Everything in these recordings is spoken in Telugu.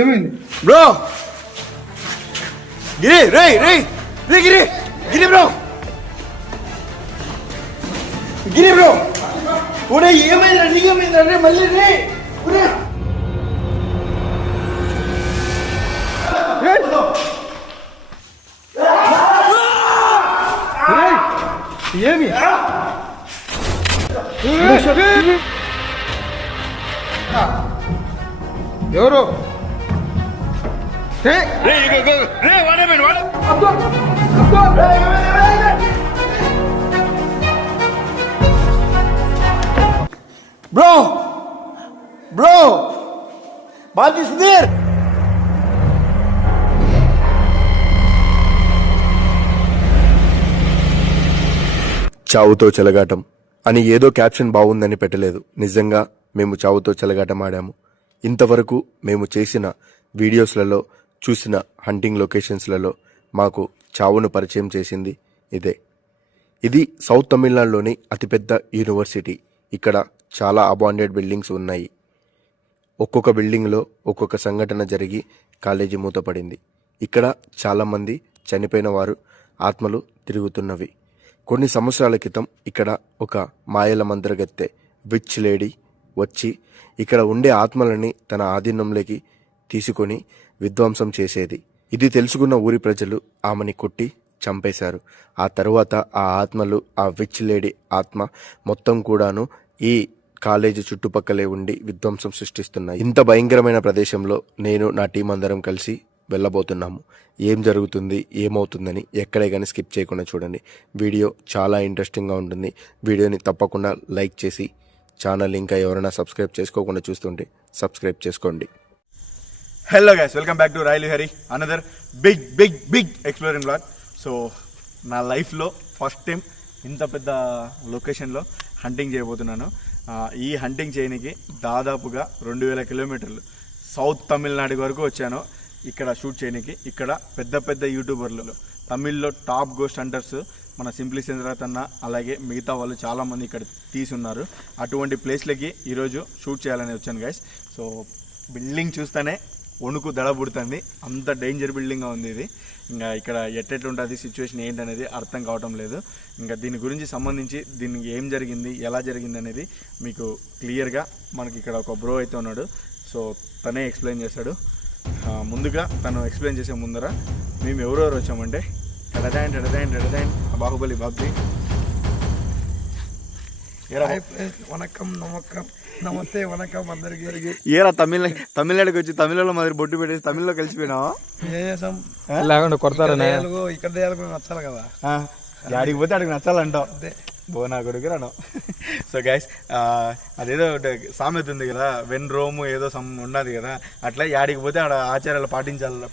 ఏమైంది బ్రో? గిరి రే రే రే గిరి గిరి బ్రో, గిరి బ్రో, ఒరే ఏమైందిరా? నీకేమైందిరా? రే మళ్ళీ రే, ఒరే ఏమి ఎవరు బ్రో? బ్రో బాజీ సుధీర్, చావుతో చెలగాటం అని ఏదో క్యాప్షన్ బాగుందని పెట్టలేదు. నిజంగా మేము చావుతో చెలగాటం ఆడాము. ఇంతవరకు మేము చేసిన వీడియోస్లలో, చూసిన హంటింగ్ లొకేషన్స్లలో మాకు చావును పరిచయం చేసింది ఇదే. ఇది సౌత్ తమిళనాడులోని అతిపెద్ద యూనివర్సిటీ. ఇక్కడ చాలా అబాండెడ్ బిల్డింగ్స్ ఉన్నాయి. ఒక్కొక్క బిల్డింగ్లో ఒక్కొక్క సంఘటన జరిగి కాలేజీ మూతపడింది. ఇక్కడ చాలామంది చనిపోయిన వారు ఆత్మలు తిరుగుతున్నవి. కొన్ని సంవత్సరాల క్రితం ఇక్కడ ఒక మాయల మంత్రగత్తె విచ్ లేడీ వచ్చి ఇక్కడ ఉండే ఆత్మలని తన ఆధీనంలోకి తీసుకొని విధ్వంసం చేసేది. ఇది తెలుసుకున్న ఊరి ప్రజలు ఆమెని కొట్టి చంపేశారు. ఆ తరువాత ఆ ఆత్మలు, ఆ విచ్ లేడీ ఆత్మ మొత్తం కూడాను ఈ కాలేజీ చుట్టుపక్కలే ఉండి విధ్వంసం సృష్టిస్తున్నాయి. ఇంత భయంకరమైన ప్రదేశంలో నేను నా టీం అందరం కలిసి వెళ్ళబోతున్నాము. ఏం జరుగుతుంది, ఏమవుతుందని ఎక్కడే కానీ స్కిప్ చేయకుండా చూడండి. వీడియో చాలా ఇంట్రెస్టింగ్గా ఉంటుంది. వీడియోని తప్పకుండా లైక్ చేసి ఛానల్ ఇంకా ఎవరైనా సబ్స్క్రైబ్ చేసుకోకుండా చూస్తుంటే సబ్స్క్రైబ్ చేసుకోండి. Hello guys, welcome back to Royal Hari, another big big big exploring blog. So నా లైఫ్లో ఫస్ట్ టైం ఇంత పెద్ద లొకేషన్లో హంటింగ్ చేయబోతున్నాను. ఈ హంటింగ్ చేయడానికి దాదాపుగా 2000 కిలోమీటర్లు సౌత్ తమిళనాడు వరకు వచ్చాను ఇక్కడ షూట్ చేయడానికి. ఇక్కడ పెద్ద పెద్ద యూట్యూబర్లు, తమిళ్లో టాప్ గోస్ట్ హంటర్స్, మన సింప్లీ చంద్రనాథ్ అన్న, అలాగే మిగతా వాళ్ళు చాలామంది ఇక్కడ తీసున్నారు. అటువంటి ప్లేస్లకి ఈరోజు షూట్ చేయాలని వచ్చాను గైస్. సో బిల్డింగ్ చూస్తేనే వణుకు దడ పుడుతుంది, అంత డేంజర్ బిల్డింగ్గా ఉంది ఇది. ఇంకా ఇక్కడ ఎట్టెట్లుంటుంది, సిచ్యువేషన్ ఏంటనేది అర్థం కావటం లేదు. ఇంకా దీని గురించి సంబంధించి దీనికి ఏం జరిగింది, ఎలా జరిగింది అనేది మీకు క్లియర్గా మనకి ఇక్కడ ఒక బ్రో అయితే ఉన్నాడు. సో తనే ఎక్స్ప్లెయిన్ చేస్తాడు. ముందుగా తను ఎక్స్ప్లెయిన్ చేసే ముందర మేము ఎవరెవరు వచ్చామంటే ఎడదాయన్ బాహుబలి బాబ్జీ. వనకం నమస్తే వనకం అందరికి. ఏరా తమిళనాడుకి వచ్చి తమిళలో మాదిరి బొట్టు పెట్టేసి తమిళ్లో కలిసిపోయినావా? ఏం చేసాం, లేకుండా కొడతారా? ఇక్కడ దేయాలకు నచ్చాలి కదా, ఆడికి పోతే ఆడికి నచ్చాలంటావు. బోనా కొడుకు రాను. సో గైస్, అదేదో సామెత ఉంది కదా, వెన్ రోము ఏదో ఉన్నది కదా, అట్లా యాడికి పోతే ఆడ ఆచారాలు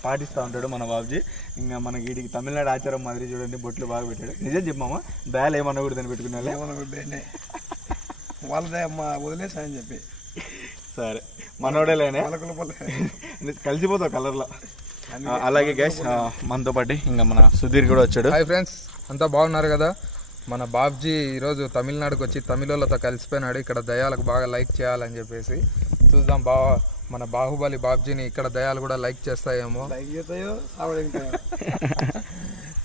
పాటిస్తూ ఉంటాడు మన బాబుజీ. ఇంకా మనకి వీడికి తమిళనాడు ఆచారం మాదిరి చూడండి, బొట్లు బాగా పెట్టాడు. నిజం చెప్పామా, దయాలు ఏమనకూడదని పెట్టుకున్నా, ఏమనకూడదే వాళ్ళదే అమ్మ వదిలేసాయని చెప్పి. సరే మనోడేలేనే, కలిసిపోతావు కలర్లో. అలాగే గైస్, మనతో పాటు ఇంకా మన సుధీర్ కూడా వచ్చాడు. హాయ్ ఫ్రెండ్స్, అంతా బాగున్నారు కదా? మన బాబ్జీ ఈరోజు తమిళనాడుకి వచ్చి తమిళతో కలిసిపోయినాడు. ఇక్కడ దయాలకు బాగా లైక్ చేయాలని చెప్పేసి చూద్దాం. మన బాహుబలి బాబ్జీని ఇక్కడ దయాలు కూడా లైక్ చేస్తాయేమో.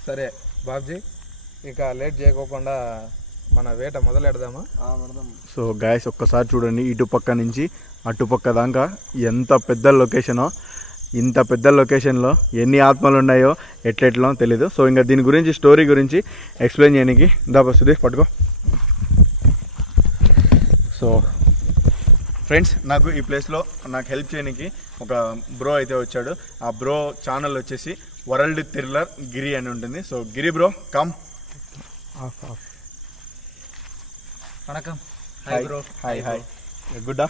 సరే బాబ్జీ, ఇక లేట్ చేయకోకుండా మన వేట మొదలెడదామా? సో గైస్, ఒక్కసారి చూడండి, ఇటుపక్క నుంచి అటుపక్క దాకా ఎంత పెద్ద లొకేషనో. ఇంత పెద్ద లొకేషన్లో ఎన్ని ఆత్మలు ఉన్నాయో ఎట్లెట్లో తెలీదు. సో ఇంకా దీని గురించి, స్టోరీ గురించి ఎక్స్ప్లెయిన్ చేయడానికి దాబా సుధీర్ పట్టుకో. సో ఫ్రెండ్స్, నాకు ఈ ప్లేస్లో నాకు హెల్ప్ చేయడానికి ఒక బ్రో అయితే వచ్చాడు. ఆ బ్రో ఛానల్ వచ్చేసి వరల్డ్ థ్రిల్లర్ గిరి అని ఉంటుంది. So Giri bro, come. వణకం. Hi bro. Hi hi. గుడ్డా?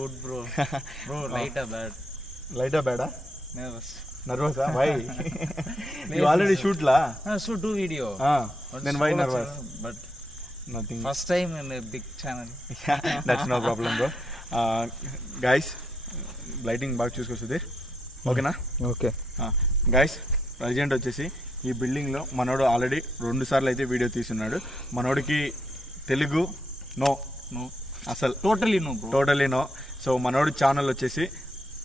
Good bro. Bro light bad. లైటా బ్యాడా? Nervous. Why? You already shoot la? Shoot do video. Then why nervous? But nothing. First time in a big channel. That's no problem bro. Guys, lighting బాగా చూసుకో సుధీర్, ఓకేనా? ఓకే. గైస్, ప్రజెంట్ వచ్చేసి ఈ బిల్డింగ్లో మనోడు ఆల్రెడీ 2 సార్లు అయితే వీడియో తీసున్నాడు. మనోడికి తెలుగు నో అసలు టోటలీ నో. సో మనోడు ఛానల్ వచ్చేసి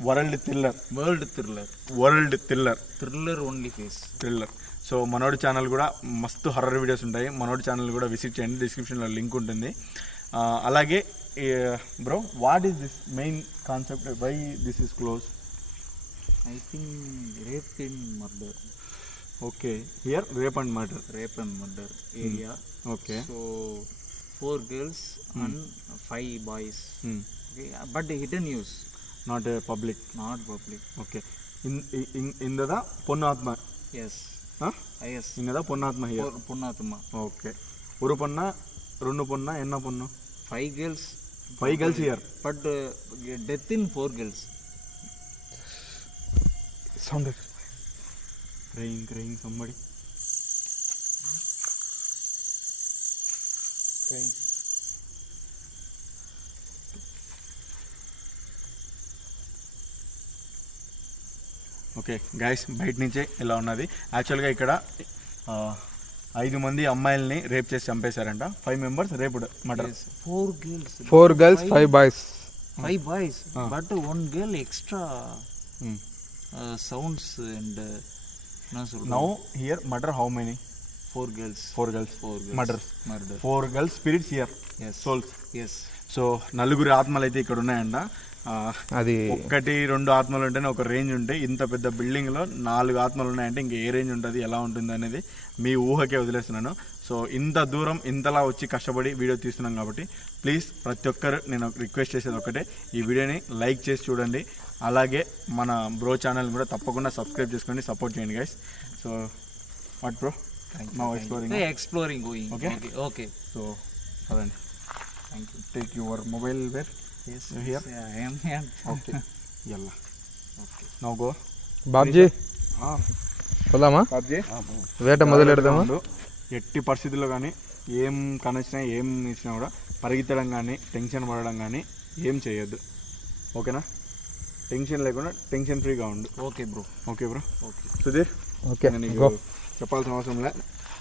world thriller. World thriller. World thriller. Thriller only face. Thriller. So మనోడి ఛానల్ కూడా మస్తు హర్రర్ వీడియోస్ ఉంటాయి. మనోడి ఛానల్ కూడా విజిట్ చేయండి, డిస్క్రిప్షన్లో లింక్ ఉంటుంది. అలాగే bro, what is this main concept, why this is close? I think rape and murder. Okay, here rape and murder. Rape and murder area. Okay. So 4 girls and 5 boys. Okay, but hidden use, not public. not public. Okay. ఇందదా పొన్నాత్మ. Yes. Yes. ఇందదా పొన్నాత్మ హియర్. Punnatuma. ఓకే. ஒரு பொண்ணா, ரெண்டு பொண்ணா, என்ன பொண்ணு? 5 girls. 5 girls here. But death in 4 girls. Sound Crying, somebody. Crying. Okay guys, బయట నుంచే ఇలా ఉన్నది. యాక్చువల్గా ఇక్కడ 5 మంది అమ్మాయిల్ని రేప్ చేసి చంపేశారంట. 5 members raped murder. Yes. 4 girls. 4 girls 5 boys. 5 boys. But 1 girl extra sounds and now here murder how many? 4 girls. 4 girls. 4 girls. Murder. 4 girls spirits here. Yes. Souls. Yes. So 4 ఆత్మలు అయితే ఇక్కడ ఉన్నాయంట. అది 1-2 ఆత్మలు ఉంటేనే ఒక రేంజ్ ఉంటాయి. ఇంత పెద్ద బిల్డింగ్లో 4 ఆత్మలు ఉన్నాయంటే ఇంక ఏ రేంజ్ ఉంటుంది, ఎలా ఉంటుంది అనేది మీ ఊహకే వదిలేస్తున్నాను. సో ఇంత దూరం ఇంతలా వచ్చి కష్టపడి వీడియో తీస్తున్నాం కాబట్టి ప్లీజ్ ప్రతి ఒక్కరు నేను రిక్వెస్ట్ చేసేది ఒకటే, ఈ వీడియోని లైక్ చేసి చూడండి. అలాగే మన బ్రో ఛానల్ కూడా తప్పకుండా సబ్స్క్రైబ్ చేసుకొని సపోర్ట్ చేయండి guys. So what bro, now Exploring going. Okay. Okay. So అదండి. Thank you. Take your mobile where. Yes. Here? Yeah, I am here. Okay యల్లా. నౌ గో బాబ్జీ పోదామా? వేట మొదలెడదామా? ఎట్టి పరిస్థితుల్లో కానీ ఏం కనొచ్చినా ఏం ఇచ్చినా కూడా పరిగెత్తడం కానీ టెన్షన్ పడడం కానీ ఏం చేయొద్దు. ఓకేనా? టెన్షన్ లేకుండా టెన్షన్ ఫ్రీగా ఉండు. Okay, bro. Okay bro. Okay. Sudheer, okay నేను నీకు గో. చెప్పాల్సిన అవసరం లే,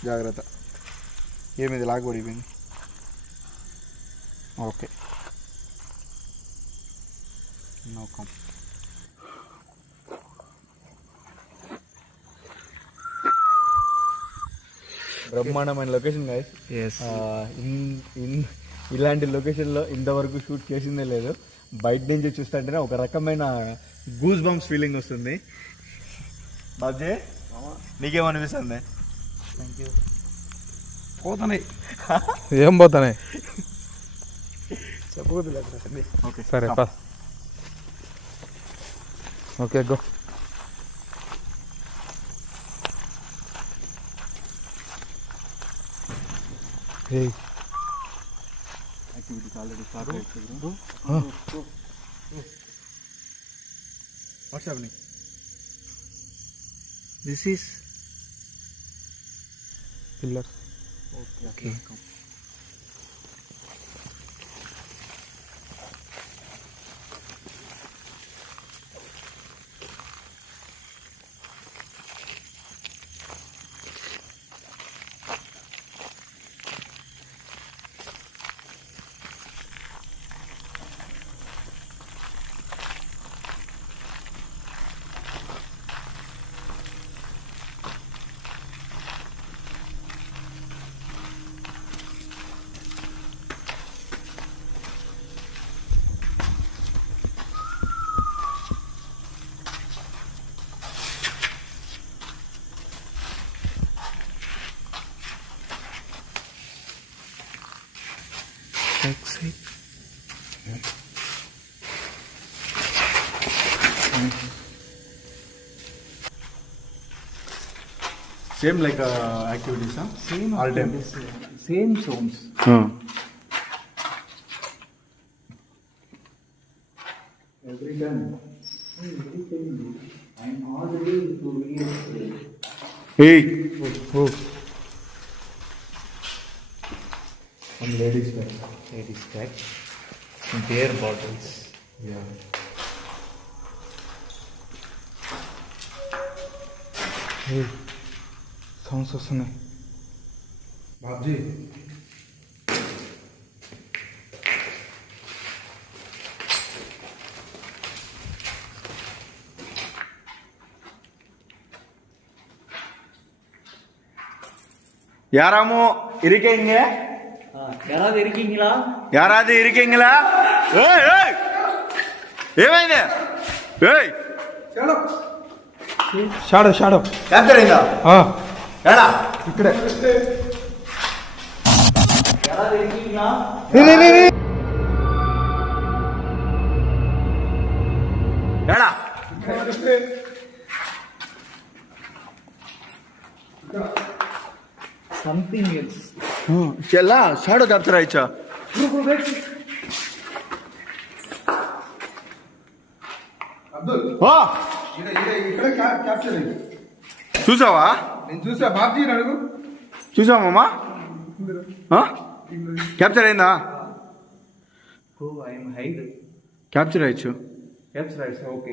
జాగ్రత్త. ఏమిది లాగబడిపోయింది. Okay, no come. బ్రహ్మాండమైన లొకేషన్ గైస్. Yes. ఇలాంటి లొకేషన్లో ఇంతవరకు షూట్ చేసిందే లేదు. బయట నుంచి చూస్తుంటేనే ఒక రకమైన గూస్ బంప్స్ ఫీలింగ్ వస్తుంది. బాజే, నీకేమనిపిస్తుంది? Thank you. పోతున్నాయి ఏం పోతానే? చెప్పకూడదు. ఓకే సరే పా. Okay go. Hey. Activities already start అయిపోయింది. What's happening? This is Pillars. okay. Same like activities Same all time. activities, same sounds. Every time I'm already to read. Some ladies wear. Ladies bag, beer bottles. Yeah. Sounds వస్తున్నాయి. బాబ్జీ, யாராமோ இருக்கீங்க? யாராவது இருக்கீங்களா? யாராவது இருக்கீங்களா? ஏய் ஏய் ఏమైంది? ఏయ్ షాడో షాడో క్యాప్చర్ అయిందా? ఏడా ఇక్కడే. யாராவது இருக்கீங்களா? ఏడా సంథింగ్ ఎల్స్. చెల్లా షాడో క్యాప్చర్ అయ్యా. ఇక్కడే క్యాప్చర్ అయింది. చూసావా? నేను చూసా. బాబ్జీ అడుగు. చూసావమ్మా? క్యాప్చర్ అయిందా? Oh I am hide. Capture అయ్యచ్చు. క్యాప్చర్ అయ్యచ్చు. Okay.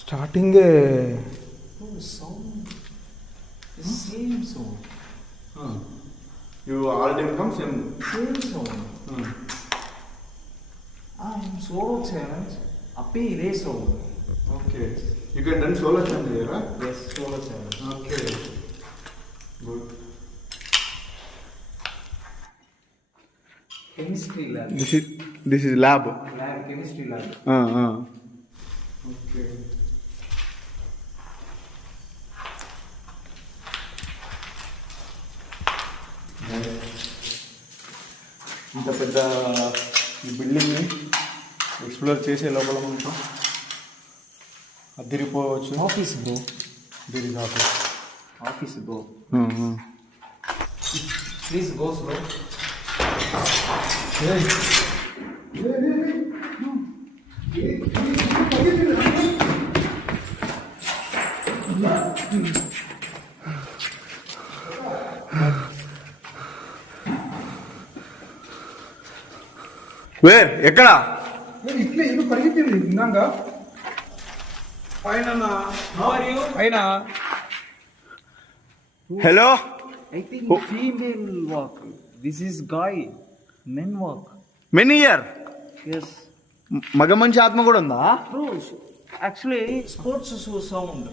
Starting sound same sound. You already become same. Same sound. I am solo challenge. Appy ire sound. Okay. You can done solo challenge here, right? Yes, solo challenge. Okay. Good. Chemistry lab. This is lab. Lab, chemistry lab. Okay. ఇంత పెద్ద ఈ బిల్డింగ్ని ఎక్స్ప్లోర్ చేసే లోపల మనకు అదిరిపోవచ్చు. Office bro. There is office. Office bro. Please go slow. Where ఎక్కడ? ఇట్లా ఎందుకు పరిగెత్తింది ఇందాక? పైన How are you? పైన hello. I think female walk. This is guy. Men walk. Many year. Yes. మగ మంచి ఆత్మ కూడా ఉందా? Bro, actually sports shoe sound.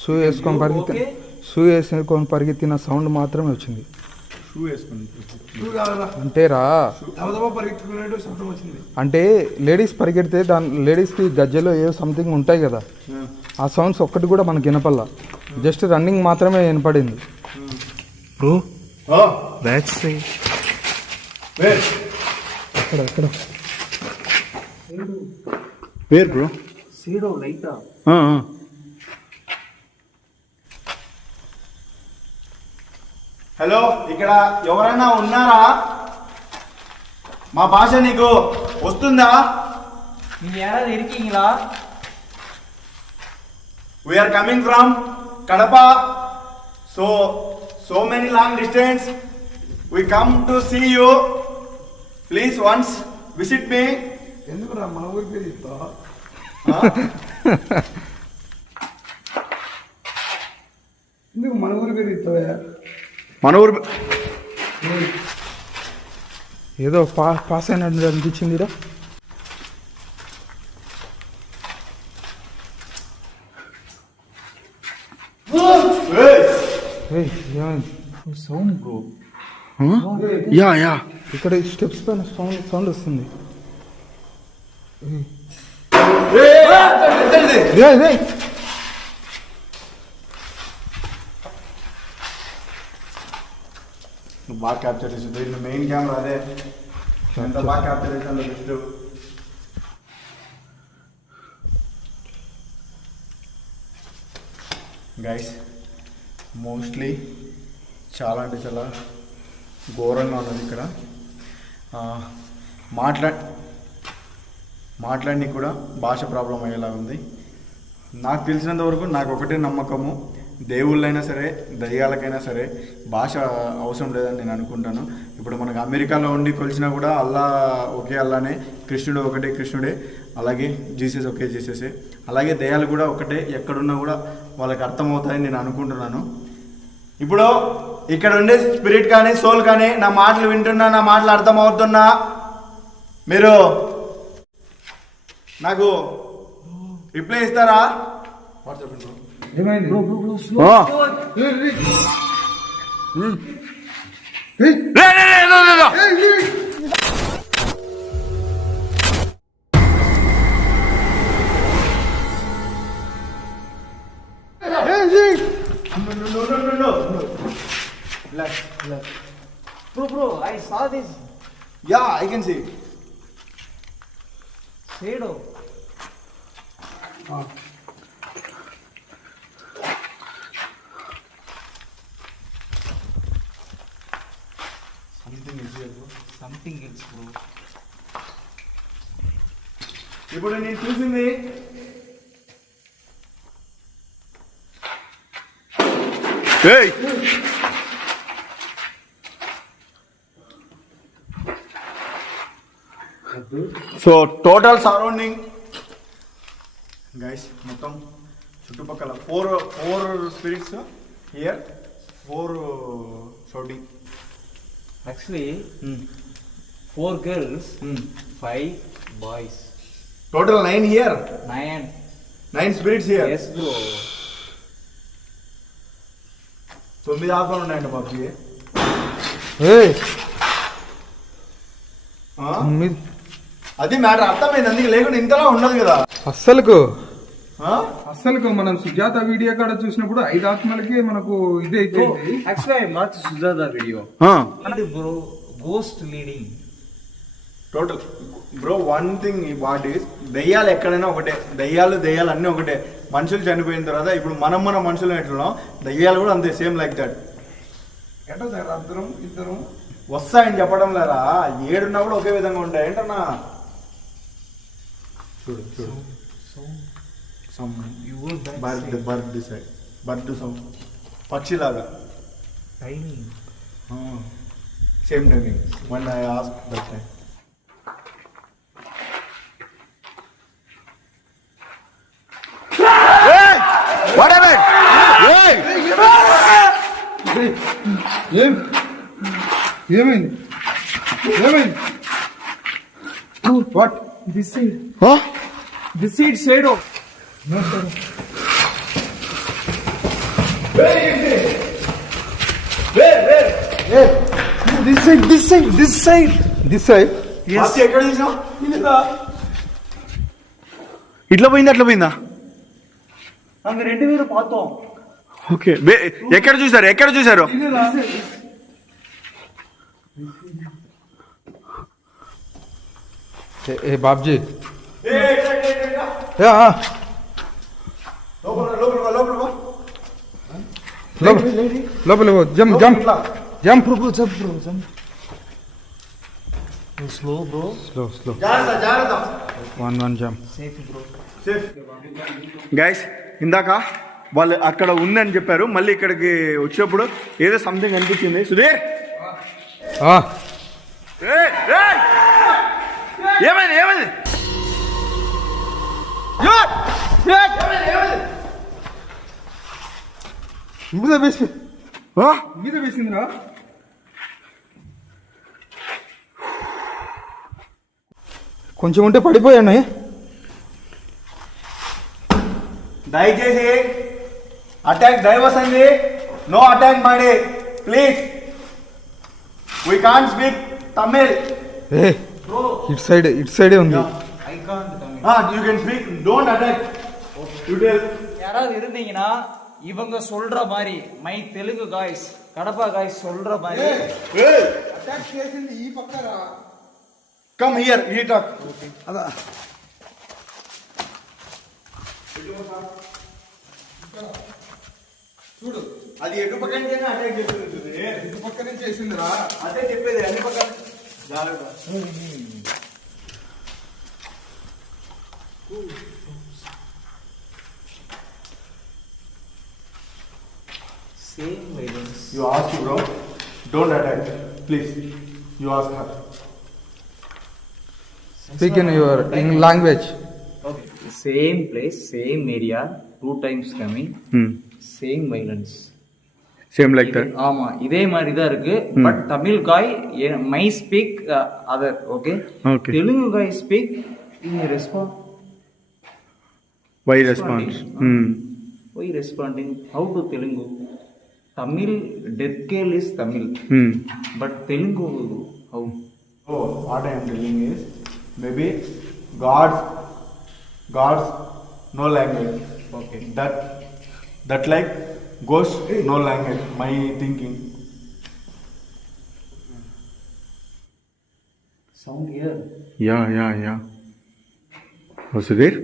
Shoe వేసుకొని పరిగెత్తి Okay? షూ వేసుకొని పరిగెత్తిన సౌండ్ మాత్రమే వచ్చింది. షూ వేసుకుంది. అంటేరా దబదబా పరిగెత్తుకునేట్టు శబ్దం వచ్చింది. అంటే లేడీస్ పరిగెడితే దాని లేడీస్కి గజ్జలో ఏ సంథింగ్ ఉంటాయి కదా, ఆ సౌండ్స్ ఒక్కటి కూడా మనకి వినపల్లా. జస్ట్ రన్నింగ్ మాత్రమే వినపడింది. బ్రో బ్యాక్ సైడ్ వేర్ అక్కడ అక్కడ where bro? Shadow light up. Hello, ఇక్కడ ఎవరైనా ఉన్నారా? మా భాష నీకు వస్తుందా? நீங்க யாராவது இருக்கீங்களா? We are coming from Kadapa. So many long distance. We come to see you. Please once visit me. ఎందుకు రా మన ఊరి పేరు ఇస్తావా? ఎందుకు మన ఊరి పేరు ఇస్తావా? మన ఊరు ఏదో పాస్ అయినట్టు అనిపించింది. ఏమైంది? Sound bro. యా ఇక్కడ స్టెప్స్ పైన సౌండ్ వస్తుంది. నువ్వు బాగా క్యాప్చర్ చేసింది. ఇది మెయిన్ కెమెరా అదే. ఎంత బాగా క్యాప్చర్ చేసాను బెస్ట్. గైస్, మోస్ట్లీ చాలా అంటే చాలా ఘోరంగా ఉన్నది ఇక్కడ. మాట్లాడి కూడా భాష ప్రాబ్లం అయ్యేలా ఉంది. నాకు తెలిసినంత వరకు నాకు ఒకటే నమ్మకము, దేవుళ్ళైనా సరే దయ్యాలకైనా సరే భాష అవసరం లేదని నేను అనుకుంటాను. ఇప్పుడు మనకు అమెరికాలో ఉండి కొలిచినా కూడా అల్లా ఒకే అల్లానే, కృష్ణుడు ఒకటే కృష్ణుడే, అలాగే జీసస్ ఒకే జీససే, అలాగే దయ్యాలు కూడా ఒకటే, ఎక్కడున్నా కూడా వాళ్ళకి అర్థమవుతాయని నేను అనుకుంటున్నాను. ఇప్పుడు ఇక్కడ ఉండే స్పిరిట్ కానీ సోల్ కానీ నా మాటలు వింటున్నా, నా మాటలు అర్థమవుతున్నా, మీరు నాకు రిప్లై ఇస్తారా? ఏమైంది Bro, I saw this Yeah, I can see. shadow. Something else, bro. ఇప్పుడు నేను చూసింది ఏయ్ సో టోటల్ సరౌండింగ్ గైస్ మొత్తం చుట్టుపక్కల four spirits here 4 shouting Actually, 4 girls, 5 boys. Total 9 here 9. Spirits here Yes, bro. 9 ఆకులు ఉన్నాయండి బాబుకి అది మ్యాటర్ అర్థమైంది అందుకే లేకుండా ఇంతలా ఉండదు కదా అస్సలు మనం సుజాత వీడియో కాడ చూసినప్పుడు 5 ఆత్మలకి మనకు ఇదే అయిపోయింది. Actually, I watched Sujata video. Bro, ghost leading. Total bro one thing what is దయ్యాలు ఎక్కడైనా ఒకటే దయ్యాలు అన్నీ ఒకటే మనుషులు చనిపోయిన తర్వాత ఇప్పుడు మన మనుషులు ఎట్లున్నాం దయ్యాలు కూడా అంతే సేమ్ లైక్ దట్ ఎట్లా సార్ ఇద్దరం వస్తాయని చెప్పడం లేదా ఏడున్నా కూడా ఒకే విధంగా ఉంటాయి ఏంటన్నా చూడు బర్డ్ సౌండ్ పక్షిలాగా Tiny. Same timing one I ask that time ఏమైంది what This side shadow. This side ఎక్కడ చూసినా ఇట్లా పోయిందా అట్లా పోయిందా நாங்க 2 பேரும் பார்த்தோம். ఓకే ఎక్కడ చూసారు ఏ బాబ్జీ లోపల జంప్ Slow, bro. స్లో జాగ్రత్త one jump. Safe, bro. Guys ఇందాక వాళ్ళు అక్కడ ఉందని చెప్పారు మళ్ళీ ఇక్కడికి వచ్చినప్పుడు ఏదో సంథింగ్ అనిపించింది సుధీర్ ఏమైంది మీద వేసిందిరా కొంచెం ఉంటే పడిపోయాను. దయచేసి అటాక్ డైవర్స్ అండి నో అటాక్ ಮಾಡಿ please we can't speak Tamil ఇటు సైడే ఉంది. I can't Tamil. you can speak don't attack you tell யாராவது இருந்தீங்கன்னா இவங்க சொல்ற மாதிரி my Telugu guys Kadapa guys சொல்ற மாதிரி అటాక్ చేసింది ఈ పక్కరా come here he talk అదా చూడు అది ఎటు పక్క నుంచి అటాక్ చేస్తుంది ఇటు పక్క నుంచి చేసిందిరా అదే చెప్పేది అన్ని పక్క జాగ్రత్త same violence. you ask bro don't attack please you ask her speak in your in language. Same place same area 2 times coming same violence same like that ஆமா இதே மாதிரி தான் இருக்கு பட் தமிழ் காய் my speak other okay Okay. Telugu காய் speak in response why response why responding how to Telugu Tamil డెత్ కేల్ is Tamil but Telugu how Oh, what I am telling is maybe God's no language. Okay That like ghost no language. My thinking. Sound here yeah Sudheer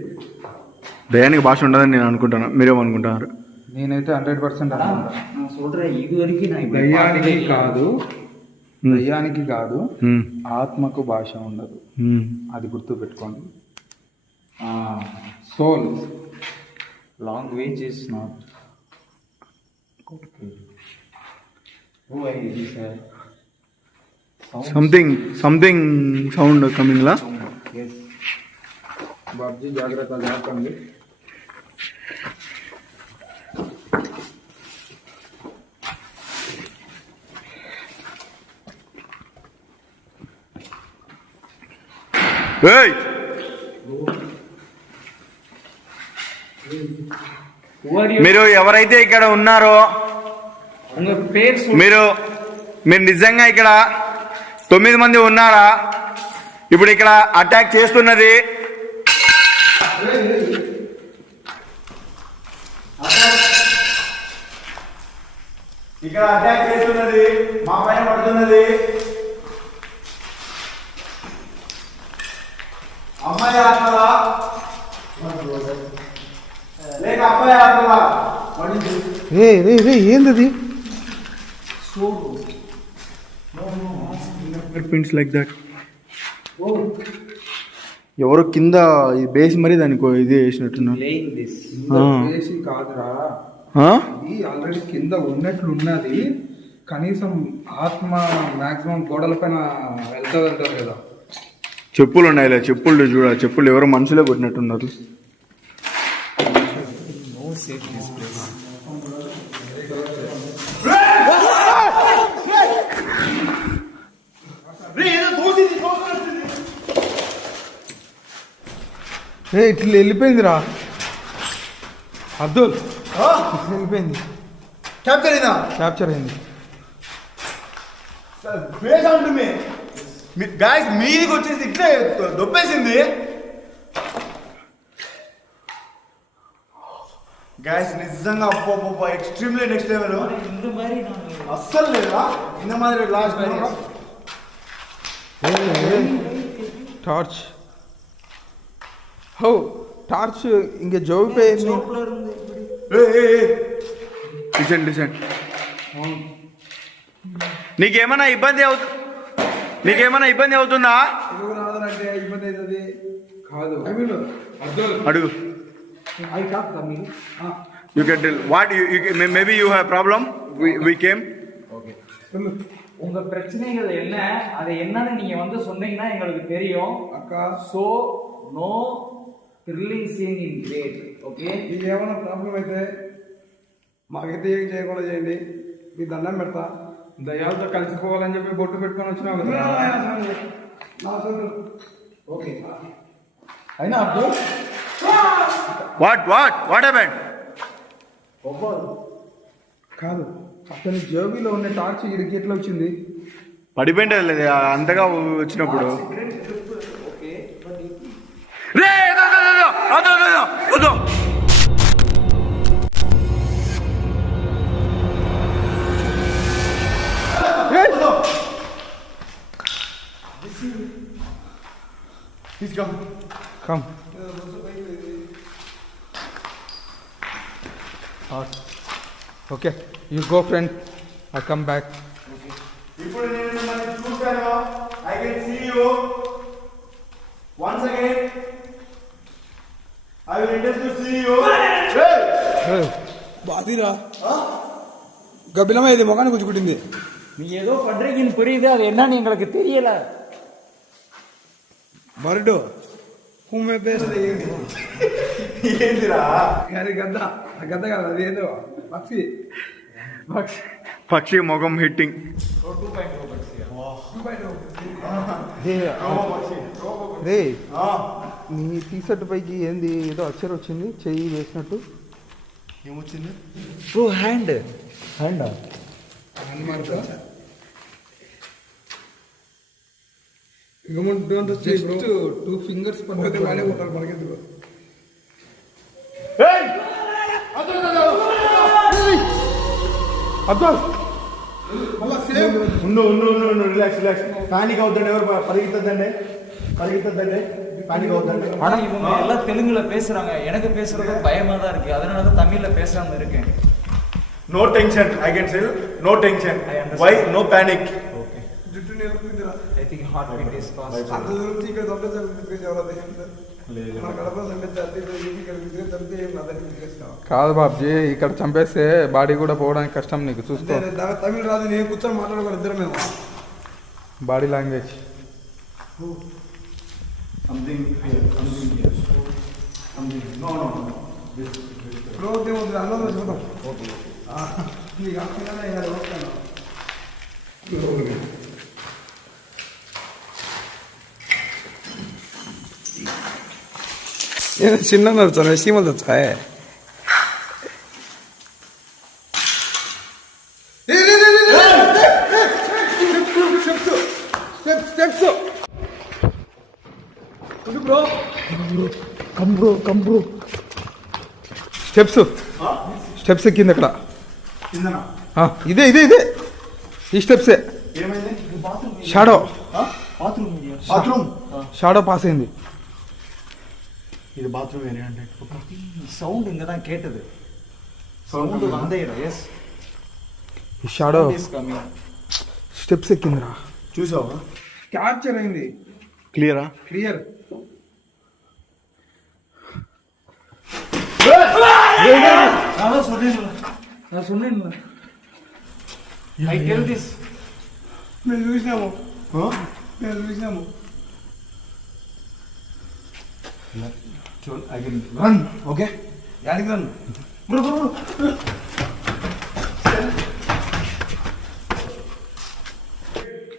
దయానికి భాష ఉండదని నేను అనుకుంటాను, మీరేమనుకుంటున్నారు? నేనైతే 100% అనుకుంటా. நான் சொல்றேன் இது வரைக்கும் நான் இப்படி దయ్యానికి பார்த்ததே కాదు, దయ్యానికి కాదు, Hmm. ఆత్మకు భాష ఉండదు. Hmm. అది గుర్తు పెట్టుకోండి. Soul language is not okay. Who I is Something sound coming la. yes. Babji జాగ్రత్త జాగ్రత్త. Hey! Who are you? మీరు ఎవరైతే ఇక్కడ ఉన్నారో உங்க பேர் మీరు నిజంగా ఇక్కడ 9 మంది ఉన్నారా? ఇప్పుడు ఇక్కడ అటాక్ చేస్తున్నది మా పైన పడుతున్నది అమ్మాయి ఆత్మలా లేక అబ్బాయి ఆత్మలా? ఏంది పిన్స్ లైక్ దట్. ఎవరో కింద ఈ బేస్ మరి దానికి ఇది వేసినట్టున్నారు. playing this చేసి కాదురా, ఆ? ఇది ఆల్రెడీ కింద ఉన్నట్లున్నది. కనీసం ఆత్మ మాక్సిమం గోడల పైన వెళ్తారు కదా. చెప్పులు ఉన్నాయి, చెప్పులు చూడ, చెప్పులు ఎవరో మనుషులే కొట్టినట్టున్నారు. no safe this place. ఇట్లా వెళ్ళిపోయిందిరా అబ్దుల్, ఇట్లా వెళ్ళిపోయింది. క్యాప్చర్ అయింది. గాయస్ మీదికి వచ్చేసి ఇట్లే దొప్పేసింది. గాయస్ నిజంగా అబ్బో ఎక్స్ట్రీమ్లీ నెక్స్ట్ లెవెల్. இந்த மாதிரி நான் అస్సలు లేదా ఇంత మాదిరి లాస్ట్ టార్చ్ హో టార్చ్ ఇంక జోగిపోయింది. ஷாப்ல இருந்து இப்படி డిసెంట్ నీకేమైనా ఇబ్బంది అవుతుందా? అంటే ఇబ్బంది అవుతుంది కాదు. అడుగు. I talk Tamil. You can tell what maybe you have problem. We came. உங்க பிரச்சனைகள் என்ன, அது என்னன்னு நீங்க வந்து சொன்னீங்கன்னா எங்களுக்கு தெரியும். అక్క so no thrilling scene in great. Okay, మీకు ఏమైనా ప్రాబ్లం అయితే మాకైతే ఏం చేయకుండా చేయండి. మీ దండం పెడతా. దయాలతో కలిసిపోవాలని చెప్పి బొట్టు పెట్టుకొని వచ్చినావు కదా. ఓకే అయినా అబ్దుల్ What happened? కాదు, అతని జోబీలో ఉన్న టార్చ్ ఇడికి ఎట్లా వచ్చింది? పడిపోయింది లేదు అంతగా వచ్చినప్పుడు. Come okay you go friend, I come back. ఇప్పుడు నేను మిమ్మల్ని చూశాను. I can see you once again. I will intend to see you. బాదిరా గబ్బిలమా ఇది మొగాన్ని గుచ్చుకుంటుంది. நீங்க ஏதோ பண்றீங்கன்னு புரியுது, அது என்னன்னு எங்களுக்கு தெரியல. బర్డు హూమే పేరు ఏంటిరా? అది గద్ద, ఆ గద్ద కాదు, అది ఏదో పక్షి. పక్షి మొగం హిట్టింగ్. రే నీ టీ షర్ట్ పైకి ఏంది ఏదో అక్షరం వచ్చింది చెయ్యి వేసినట్టు. ఏమొచ్చింది బ్రో హ్యాండ్ హ్యాండా జస్ట్ 2 ఫింగర్స్ మనకెందుకు అబ్దుల్ ఉండు రిలాక్స్ పానిక్ అవుతుండే ఎవరు పరిగెత్తద్దండి பானிக் అవుతుండే ஆனா இவங்க எல்லாம் தெலுங்குல பேசுறாங்க எனக்கு பேசுறது பயமா தான் இருக்கு அதனால தான் தமிழ்ல பேசாம இருக்கேன் no tension I can sell no tension why no panic okay జుట్టు నేర్పుకుందిరా I think heartbeat is fast అంత దూరం ఇక్కడ దొంగ చంపేసేవాళ్ళ కాదు బాబ్జీ ఇక్కడ చంపేస్తే బాడీ కూడా పోవడానికి కష్టం నీకు చూసుకో తమిళ రాదు నేను కూర్చొని మాట్లాడుకోవాలి ఇద్దరు మేము బాడీ లాంగ్వేజ్ చిన్న నడుచాను సీమలు తెచ్చా స్టెప్స్ ఎక్కింది అక్కడ ఇదే ఈ స్టెప్సే షాడో పాస్ అయింది இது பாத்ரூம் ஏரியா சவுண்ட் இங்க தான் கேட்டது சவுண்ட் வந்த இடம் எஸ் ఈ షాడో స్టెప్స్ ఎక్కిందిరా చూసావా క్యాప్చర్ అయింది క్లియరా క్లియర్ நான் சொன்னேன் ఐ టెల్ దిస్ మేము చూసినాము I can run, okay? యాడికి run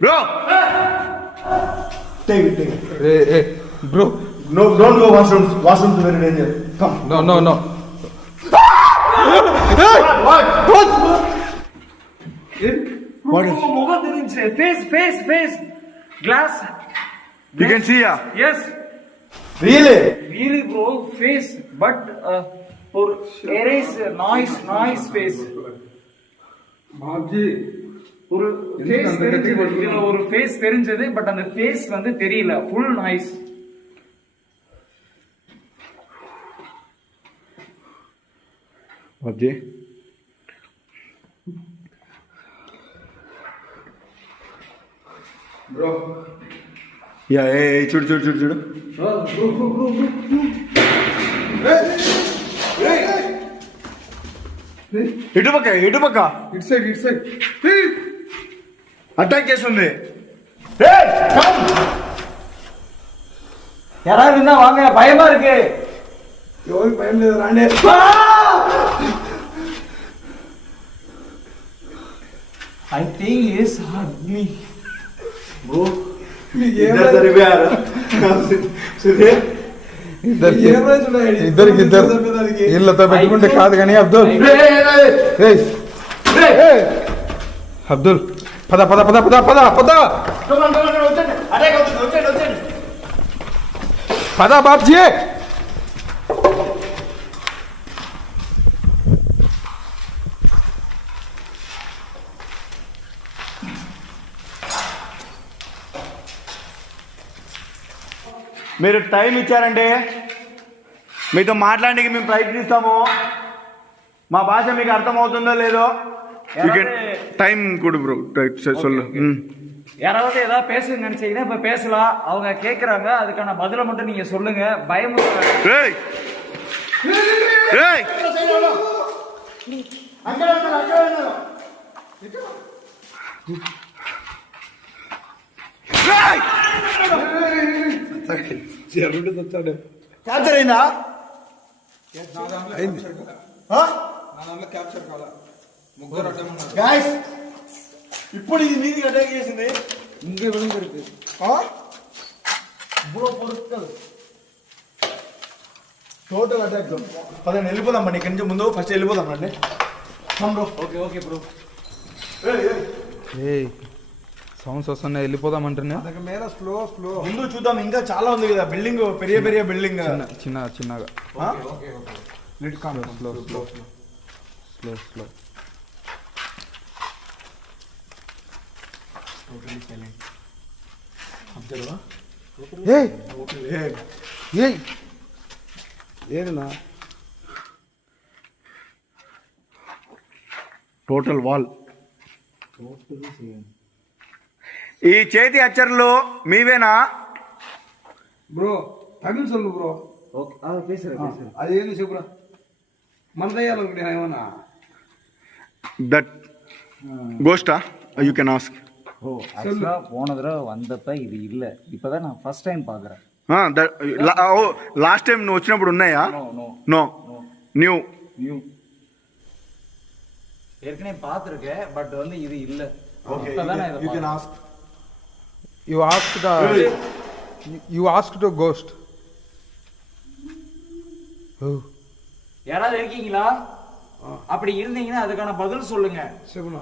Bro. Take it. Bro No, don't go washroom. Washroom is very dangerous. Come. No. What is? முகம் தெரிஞ்சு face glass You can see ya. yes Really bro face but for erase noise face Babji ஒரு ஃபேஸ் தெரிஞ்சது இதுல ஒரு ஃபேஸ் தெரிஞ்சது பட் அந்த ஃபேஸ் வந்து தெரியல full noise Abdi. Bro Yeah, hey, చూడు ఇటు పక్క ఇట్ సైడ్ అటాక్ చేస్తుంది யாராவது இருந்தா வாங்க பயமா இருக்கு ఎవరికి భయం లేదు రాండే I think is ugly bro ఇద్దరికి వీళ్ళతో పెట్టుకుంటే కాదు కానీ అబ్దుల్ అబ్దుల్ పద బాబ్జీ మీరు టైం ఇచ్చారంటే మీతో మాట్లాడడానికి మేము ప్రయత్నిస్తాము మా భాష మీకు అర్థమవుతుందో లేదో டைம் கொடு ப்ரோ சொல்லு யாராவது ஏதாவது பேசுங்க நினைச்சீங்கன்னா இப்ப பேசலாம் அவங்க கேக்குறாங்க அதுக்கான பதில மட்டும் நீங்க சொல்லுங்க பயம் ஏய் ஏய் క్యాప్చర్ అయిందా క్యాప్చర్ కావాలా ముగ్గురు అడ్డం ఉన్నారు గాయ్స్ ఇప్పుడు ఇది మీదికి అటాక్ చేసింది இங்க விழுந்திருக்கு இவ்வளவு பொருட்கள் టోటల్ అటాక్. పదండి వెళ్ళిపోదాం అండి ఇక్కడి నుంచి. ముందు ఫస్ట్ వెళ్ళిపోదాం అండి. Okay okay bro. ఏ సౌండ్స్ వస్తున్నాయి, వెళ్ళిపోదామంటేనే. ಅದಕ್ಕೆ ಮೇಲೆ ಸ್ಲೋ ಸ್ಲೋ ముందు చూద్దాం, ఇంకా చాలా ఉంది కదా బిల్డింగ్, పెరియ పెరియ బిల్డింగ్. చిన్నగా ಲಿಟ್ ಕಾಮ್ స్లో స్లో స్లో స్లో. ಏನನ್ನ టోటల్ వాల్. ఈ చేతి అచ్చర్లు మీవేనా? బ్రో తమిళ్ సొల్లు బ్రో. ఓకే పేசுறேன். అదేంది చెప్పురా, మన దయ్యాలనుకుంటే ఏమన్నా దట్ గోస్టా యూ కెన్ ఆస్క్. ஓ ஆக்சுவலா போன தடவை வந்தப்ப இது இல்ல, இப்பதான் நான் ஃபர்ஸ்ட் டைம் பாக்குறேன். లాస్ట్ టైం నువ్వు వచ్చినప్పుడు ఉన్నాయా? No new. ஏற்கனவே பாத்துருக்கேன், பட் வந்து இது இல்ல. Okay, இப்பதான் நான் இதை you can பார்த்தேன். ask. You asked the ghost. Oh. யாராவது இருக்கீங்களா? அப்படி இருந்தீங்கன்னா அதுக்கான பதில் சொல்லுங்க. చెప్పునా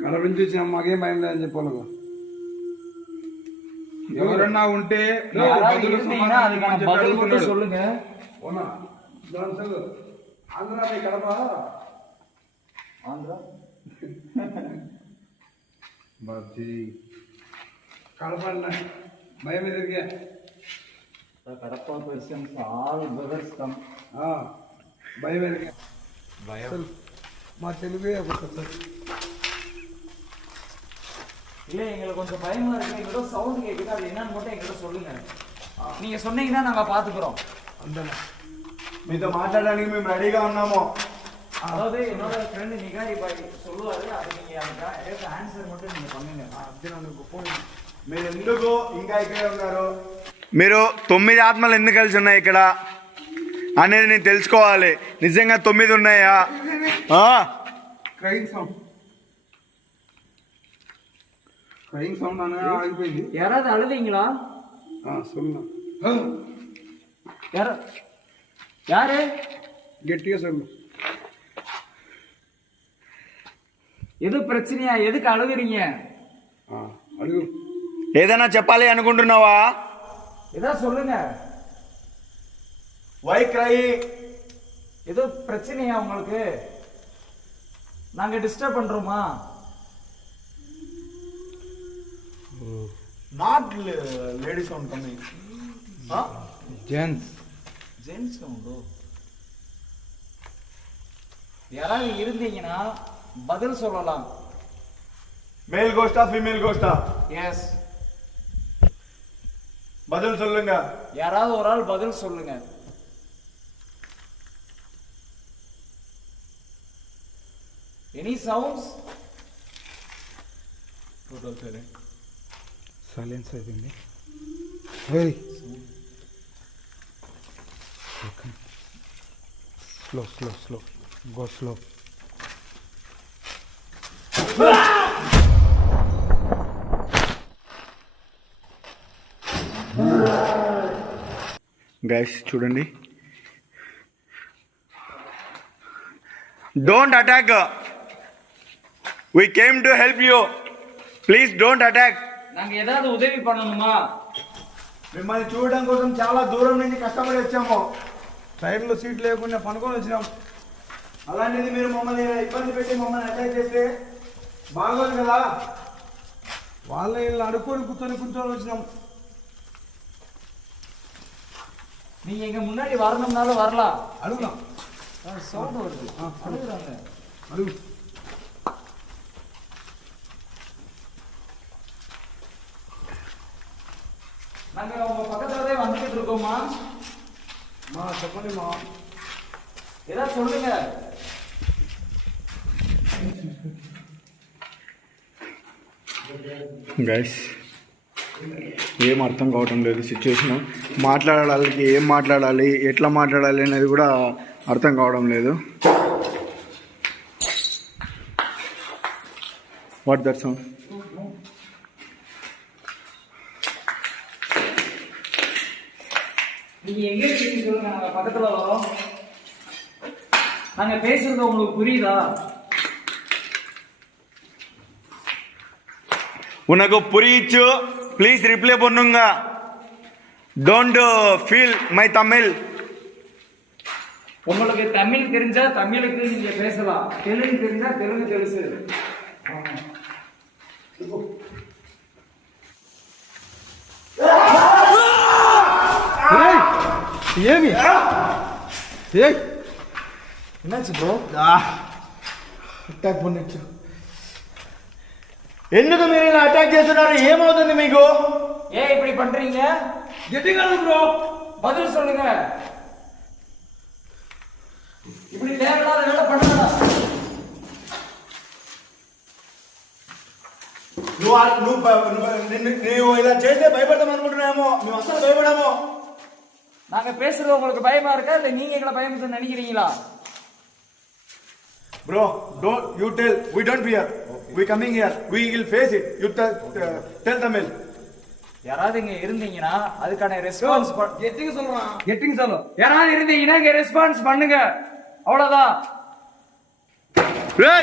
కడప నుంచి వచ్చిన మాకేం భయం లేదని చెప్పాను. ఎవరన్నా ఉంటే யாராவது இருந்தீங்கன்னா அதுக்கான பதில் மட்டும் சொல்லுங்க. అవునా దాని సొల్లు ఆంధ్ర మీ కడప ஆந்திரா బాబ్జీ కడప అన్న భయం ఎదురుగా Kadapa persons all brothers come. భయం ఎదురుగా మా తెలుగే ఒకసారి இல்ல எங்களுக்கு கொஞ்சம் பயமா இருக்கு. எங்கிட்ட சவுண்ட் கேக்குது, அது என்னன்னு மட்டும் எங்கிட்ட சொல்லுங்க. நீங்க சொன்னீங்கன்னா நாங்க பாத்துக்கிறோம். మీతో మాట్లాడడానికి మేము రెడీగా ఉన్నాము. அதாவது என்னோட ஃப்ரெண்ட் நிகாரி பாய் சொல்லுவாரு, அது நீங்க அதுக்கு ஆன்சர் மட்டும் நீங்க பண்ணுங்க. మీరు ఎందుకు ఇంకా ఇక్కడే ఉన్నారు? మీరు 9 ఆత్మలు ఎందుకు కలిసి ఉన్నాయి ఇక్కడ అనేది నేను తెలుసుకోవాలి. నిజంగా 9 ఉన్నాయా? క్రైమ్ సౌండ్ అనగా ఆగిపోయింది. யாராவது அழுதீங்களா? సొల్లు யாரு గట్టిగా సొల్లు. எது பிரச்சனையா? எதுக்கு அழுகுறீங்க? అడుగు. ఏదైనా చెప్పాలి అనుకుంటున్నావా? ஏதாவது சொல்லுங்க. Why cry? ஏதோ பிரச்சனையா உங்களுக்கு? நாங்க டிஸ்டர்ப் பண்றோமா? Not lady sound coming. Gents சவுண்டோ? யாராவது இருந்தீங்கன்னா பதில் சொல்லலாம். మేల్ గోస్టా ఫీమేల్ గోస్టా? எஸ். பதில் சொல்லுங்க. யாராவது ஒரு ஆள் பதில் சொல்லுங்க. Any sounds? Total silent. Silence అయిపోయింది. Hey slow slow slow go slow. Guys చూడండి, don't attack. We came to help you. Please don't attack. நாங்க ஏதாவது உதவி பண்ணணுமா? మిమ్మల్ని చూడడం కోసం చాలా దూరం నుంచి కష్టపడి వచ్చాము. ట్రైన్లో సీట్ లేకుండా పనుకొని వచ్చినాం. అలాంటిది మీరు మమ్మల్ని ఇబ్బంది పెట్టి మమ్మల్ని అటాక్ చేస్తే బాగోదు కదా. వాళ్ళ ఇల్లు అడుక్కొని కూర్చొని వచ్చినాం. நீங்க எங்க முன்னாடி வரணும்னாலும் வரலாம். అడుగుదాం. சவுண்ட் வருது. அழுகுறாங்க. అడుగు. நாங்க உங்க பக்கத்துலதே வந்துட்டு இருக்கோமா? చెప్పండి మా. ஏதாவது சொல்லுங்க. గైస్ ఏం అర్థం కావటం లేదు సిచ్యువేషన్. మాట్లాడాలి, ఏం మాట్లాడాలి, ఎట్లా మాట్లాడాలి అనేది కూడా అర్థం కావడం లేదు. What that sound? நீங்க எங்க இருக்கீங்க சொல்லுங்க, நாங்க பக்கத்துல வரோம். நாங்க பேசுறது உங்களுக்கு புரியுதா? உனக்கு புரியுச்சு, ப்ளீஸ் ரிப்ளை பண்ணுங்க. Don't feel my Tamil. உங்களுக்கு தமிழ் தெரிஞ்சா தமிழுக்கு நீங்க பேசலாம், தெலுங்கு தெரிஞ்சா தெலுங்கு தெரிஞ்சு. ఏమి ఎన్నాச்சு బ్రో? అటాక్ పన్నచ్చు. ఎందుకు మీరు ఇలా అటాక్ చేస్తున్నారు? ఏమవుతుంది మీకు? ஏன் இப்படி பண்றீங்க? గట్టిగా బ్రో, பதில் சொல்லுங்க. இப்படி தேவையில்லாத வேலை பண்ணாத. నువ్వు ఇలా చేస్తే భయపడతాం అనుకుంటున్నామో? మేము అసలు భయపడాము. நாங்க பேசுறது உங்களுக்கு பயமா இருக்கா இல்ல நீங்க எங்களை பயமுறுத்த நினைக்கிறீங்களா? Bro, don't you tell. We don't fear. We coming here. We will face it. You tell Tamil. யாராவது இங்க இருந்தீங்கன்னா அதுக்கான ரெஸ்பான்ஸ் గట్టిగా சொல்றான். கெட்டிங் சொல்லு. யாராவது இருந்தீங்கன்னா இங்க ரெஸ்பான்ஸ் பண்ணுங்க, அவ்வளவுதான். Hey!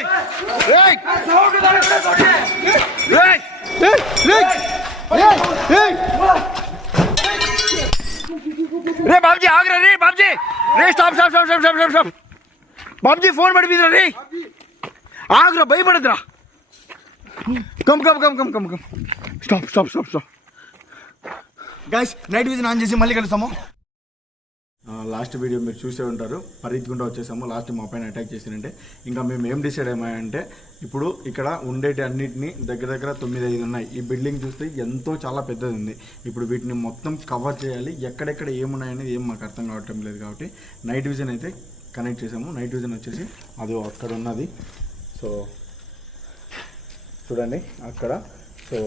Hey! சவுண்ட் தானே சொல்றேன். Hey! రే బాబ్జీ ఆగరా రే బాబ్జీ రే stop stop stop stop stop stop Babji phone పడిపోయిందిరా రే ఆగరా భయపడద్దురా come come come come come come stop stop stop stop guys night vision on చేసి మళ్ళీ కలుస్తాము. లాస్ట్ వీడియో మీరు చూసే ఉంటారు, పరిగెత్తుకుంటూ వచ్చేసాము. లాస్ట్ మా పైన అటాక్ చేసినంటే ఇంకా మేము ఏం డిసైడ్ అయ్యామంటే ఇప్పుడు ఇక్కడ ఉండేటి అన్నిటిని దగ్గర దగ్గర 9-5 ఉన్నాయి. ఈ బిల్డింగ్ చూస్తే ఎంతో చాలా పెద్దది ఉంది. ఇప్పుడు వీటిని మొత్తం కవర్ చేయాలి. ఎక్కడెక్కడ ఏమున్నాయనేది ఏం మాకు అర్థం కావటం లేదు కాబట్టి నైట్ విజన్ అయితే కనెక్ట్ చేసాము. నైట్ విజన్ వచ్చేసి అది అక్కడ ఉన్నది. సో చూడండి అక్కడ. సో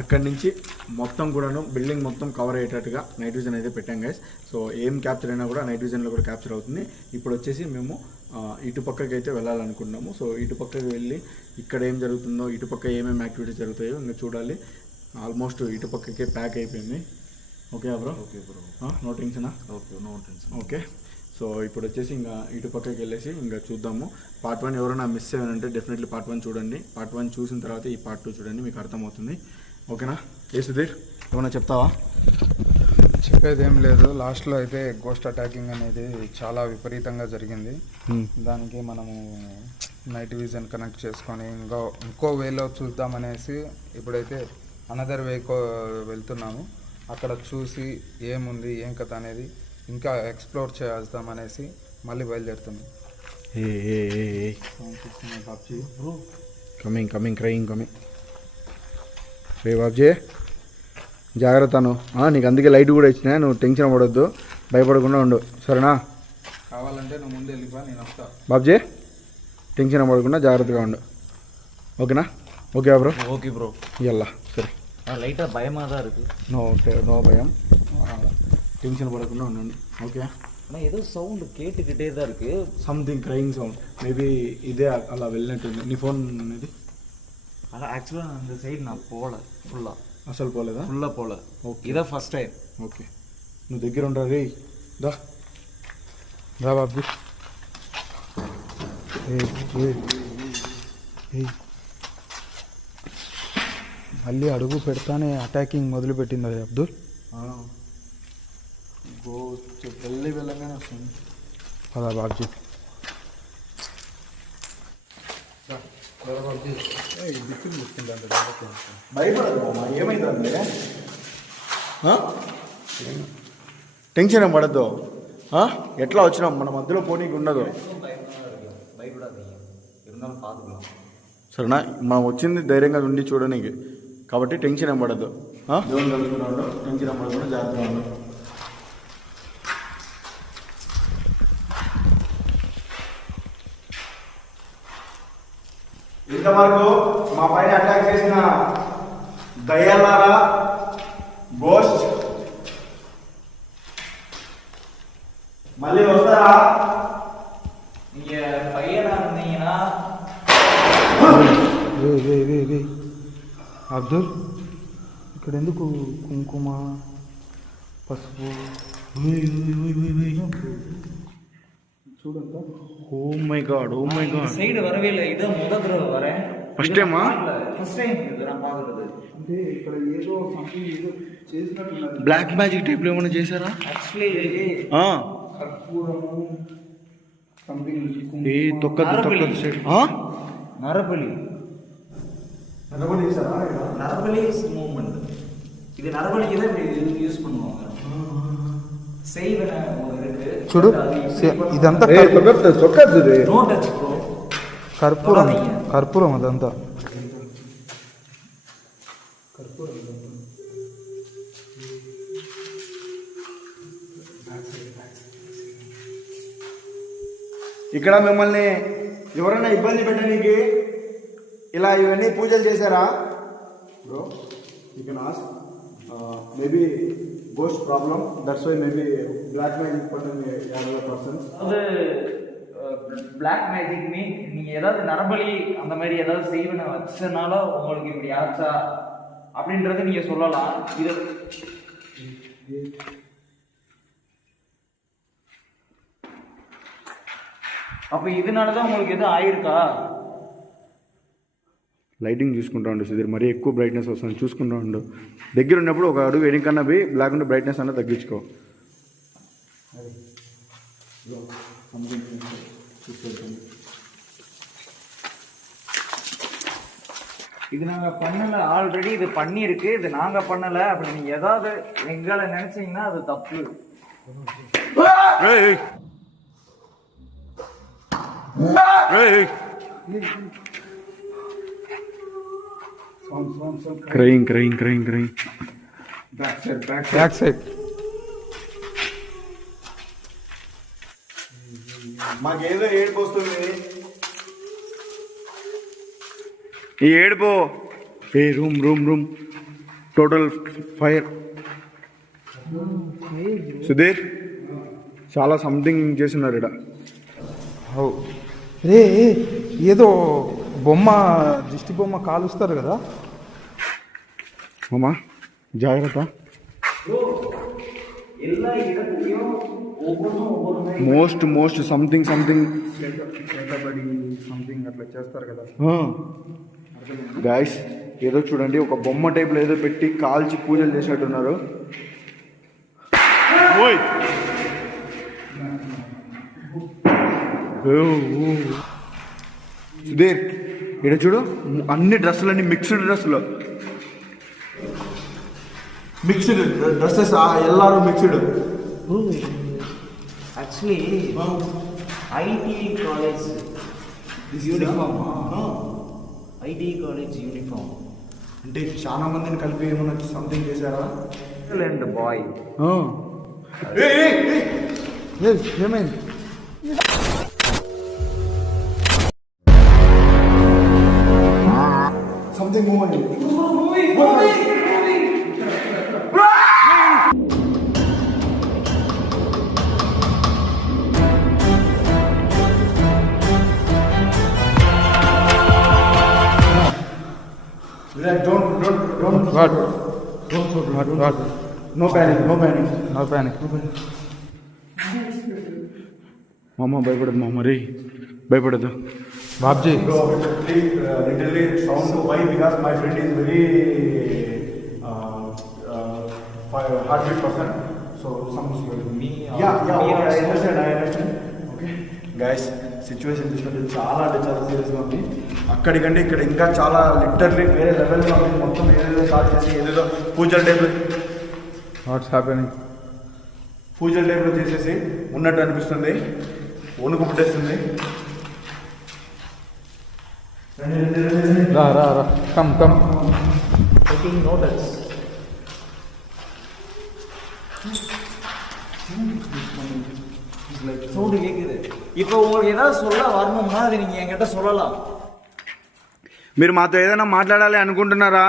అక్కడి నుంచి మొత్తం కూడాను బిల్డింగ్ మొత్తం కవర్ అయ్యేటట్టుగా నైట్ విజన్ అయితే పెట్టాం గైస్. సో ఏం క్యాప్చర్ అయినా కూడా నైట్ విజన్లో కూడా క్యాప్చర్ అవుతుంది. ఇప్పుడు వచ్చేసి మేము ఇటుపక్కకి అయితే వెళ్ళాలనుకుంటున్నాము. సో ఇటుపక్కకి వెళ్ళి ఇక్కడ ఏం జరుగుతుందో, ఇటుపక్క ఏమేమి యాక్టివిటీస్ జరుగుతాయో ఇంకా చూడాలి. ఆల్మోస్ట్ ఇటుపక్కకే ప్యాక్ అయిపోయింది. Okay bro? Okay bro. No టెన్షనా? Okay, no tension. Okay. So ఇప్పుడు వచ్చేసి ఇంకా ఇటుపక్కకి వెళ్ళేసి ఇంకా చూద్దాము. పార్ట్ 1 ఎవరైనా మిస్ అయ్యారంటే డెఫినెట్లీ పార్ట్ 1 చూడండి. పార్ట్ 1 చూసిన తర్వాత ఈ పార్ట్ 2 చూడండి, మీకు అర్థమవుతుంది. ఓకేనా? ఏ సుధీర్ ఏమన్నా చెప్తావా? చెప్పేది ఏం లేదు. లాస్ట్లో అయితే గోస్ట్ అటాకింగ్ అనేది చాలా విపరీతంగా జరిగింది. దానికి మనము నైట్ విజన్ కనెక్ట్ చేసుకొని ఇంకో వేలో చూద్దామనేసి ఇప్పుడైతే అనదర్ వేకో వెళ్తున్నాము. అక్కడ చూసి ఏముంది ఏం కథ అనేది ఇంకా ఎక్స్ప్లోర్ చేద్దామనేసి మళ్ళీ బయలుదేరుతున్నాం. Coming coming crying coming. రే బాబ్జీ జాగ్రత్తను. నీకు అందుకే లైట్ కూడా ఇచ్చినా, నువ్వు టెన్షన్ పడొద్దు, భయపడకుండా ఉండు, సరేనా? కావాలంటే నువ్వు ముందు వెళ్ళిపో, నేను వస్తా. బాబ్జీ టెన్షన్ పడకుండా జాగ్రత్తగా ఉండు, ఓకేనా? Okay bro? Okay bro. ఇయ్యల్లా సరే. லைட்டா பயமா தான் இருக்கு. నో భయం, టెన్షన్ పడకుండా ఉండండి, ఓకే? ஆனா ஏதோ சவுண்ட் கேட்டுக்கிட்டே தான் இருக்கு. సంథింగ్ క్రయింగ్ సౌండ్, మేబీ ఇదే అలా వెళ్ళినట్టుంది. నీ ఫోన్ అనేది ஆனா ஆக்சுவலா அந்த சைடு நான் போல ஃபுல்லா. అసలు పోలేదా? ఫుల్లా పోలే. ఓకే, ఇదే ఫస్ట్ టైం. ఓకే, నువ్వు దగ్గర ఉంటా రే. దా బాబు. మళ్ళీ అడుగు పెడతానే అటాకింగ్ మొదలుపెట్టింది అది అబ్దుల్. వెళ్ళగానే వస్తుంది. అదా బాబ్జీ. భయపడదు, ఏమైందంటే టెన్షన్ ఏం పడద్దు. ఎట్లా వచ్చినాం మన మధ్యలో పోనీకి ఉండదు, సరేనా? మనం వచ్చింది ధైర్యంగా ఉండి చూడడానికి, కాబట్టి టెన్షన్ ఏం పడద్దు. టెన్షన్ ఏం పడకుండా జాగ్రత్తగా ఉండదు. ఇంతవరకు మా పైన అటాక్ చేసిన దయ్యాలారా, గోస్ట్ మళ్ళీ వస్తారా? நீங்க பையனா இருந்தீங்கன்னா అబ్దుల్ ఇక్కడ ఎందుకు కుంకుమ పసుపు. Oh my god, oh my god. Side வரவே இல்லை, இதான் முதல் தடவை வரேன். ఫస్ట్ టైమా? ఫస్ట్ టైం ఇది நான் பார்க்குறது. అంటే ఇక్కడ ఏదో సంథింగ్ ఏదో చేసినట్టున్నారు. బ్లాక్ మ్యాజిక్ టైప్లో ఏమైనా చేశారా? యాక్చువల్లీ ఇది కర్పూరము సంథింగ్. ఏ తొక్కదు తొక్కదు సైడ్. நரபலி. నరబలి చేశారా? நரபலி மூவ்மெண்ட். இது நரபலிக்கு தான் இப்படி யூஸ் பண்ணுவாங்க. செய்வன இருக்கு చూడు ఇదంతా తొక్కదు ఇది. No touch bro. కర్పూరం, కర్పూరం అదంతా. ఇక్కడ మిమ్మల్ని ఎవరైనా ఇబ్బంది పెట్టడానికి ఇలా ఇవన్నీ పూజలు చేశారా? Bro, you can ask. Maybe ghost problem. That's why maybe black magic பண்ண யாரோ persons. அது பிளாக் மேஜிக் மீன் நீங்க ஏதாவது நரபலி அந்த மாதிரி ஏதாவது செய்வன வச்சனால உங்களுக்கு இப்படி ஆச்சா அப்படின்றத நீங்க சொல்லலாம். இது அப்ப இதனாலதான் உங்களுக்கு எதுவும் ஆயிருக்கா? లైటింగ్ చూసుకుంటా ఉండు సుధీర్, మరీ ఎక్కువ బ్రైట్నెస్ వస్తుంది చూసుకుంటా ఉండు. దగ్గర ఉన్నప్పుడు ఒక అడుగు వెనకన్నా పోయి బ్లాక్ ఉంటే బ్రైట్నెస్ అన్న తగ్గించుకో. இது நாங்க பண்ணல, ஆல்ரெடி இது பண்ணிருக்கு, இது நாங்க பண்ணல. அப்படி நீங்க ஏதாவது எங்களை நினைச்சீங்கன்னா அது தப்பு. Crying crying crying crying. Back side. మాకేదో ఏడుపు వస్తుంది. ఈ ఏడుపు ఏ room room room total fire. Sudheer చాలా సంథింగ్ చేస్తున్నారు ఇక్కడ. రే ఏదో బొమ్మ, దిష్టి బొమ్మ కాలుస్తారు కదా. అమ్మా జాగ్రత్త. Most most something something something అట్లా చేస్తారు కదా. గాయస్ ఏదో చూడండి, ఒక బొమ్మ టైప్లో ఏదో పెట్టి కాల్చి పూజలు చేసినట్టున్నారు. సుధీర్ ఇక్కడ చూడు, అన్ని డ్రెస్సులన్నీ మిక్స్డ్ డ్రెస్సులు, మిక్స్డ్ డ్రెస్సెస్ ఎల్లారు mixed. Actually IT college uniform, IT college uniform అంటే చాలా మందిని కలిపి ఏమన్నా సంథింగ్ చేశారా? అండ్ బాయ్ ఏమైంది? సంథింగ్ మూవ్ అయింది. What? No panic, no panic, no panic. మా అమ్మ భయపడదు, మా మరీ భయపడదు. Babji literally sound. Why? Because my friend is very heartbeat person. So some me. Yeah. Okay, I understand. Okay, guys, situation చూసుకుంటే చాలా అంటే చాలా సీరియస్గా ఉంది. అక్కడికంటే ఇక్కడ ఇంకా చాలా లిటరలీ వేరే లెవెల్లో ఉంది. మొత్తం ఏదేదో స్టార్ట్ చేసి ఏదేదో పూజల టైప్లో, వాట్స్ హ్యాపెనింగ్, పూజల టైప్లో చేసేసి ఉన్నట్టు అనిపిస్తుంది. వణుకు పుట్టేస్తుంది. రా రా రా, come come. taking notice. Sound கேட்குது. இப்போ உங்களுக்கு ஏதாவது சொல்ல வரணும்னா அது நீங்கள் என்கிட்ட சொல்லலாம். మీరు మాతో ఏదైనా మాట్లాడాలి అనుకుంటున్నారా?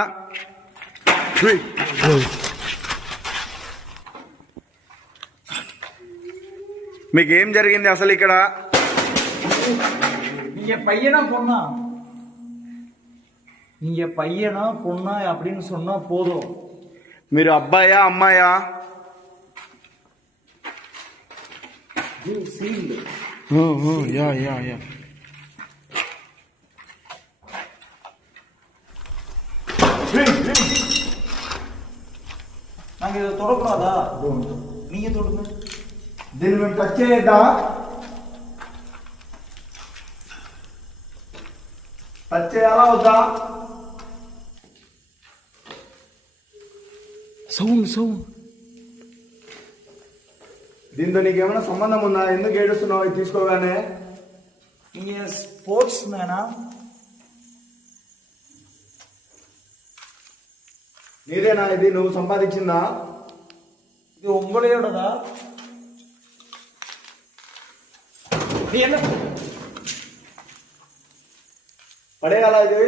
మీకు ఏం జరిగింది అసలు ఇక్కడ? நீங்கள் பையனா பொண்ணா, நீங்கள் பையனா பொண்ணா அப்படின்னு சொன்னால் போதும். మీరు అబ్బాయా అమ్మాయా? సీల్డ్. యా நாங்கள் இதை தொடக்கூடாதா? நீங்கள் தொடுங்க. దీన్ని మేము టచ్ చేయొద్దా? టచ్ చేయాలా వద్దా? సౌండ్ దీంతో నీకేమైనా సంబంధం ఉందా? ఎందుకు ఏడుస్తున్నావు ఇది తీసుకోగానే? நீங்கள் ஸ்போர்ட்ஸ் மேனா? నీదేనా ఇది? నువ్వు సంపాదించిందా? இது உங்களையோடதா? நீ என்ன పడేయాలా ఇది?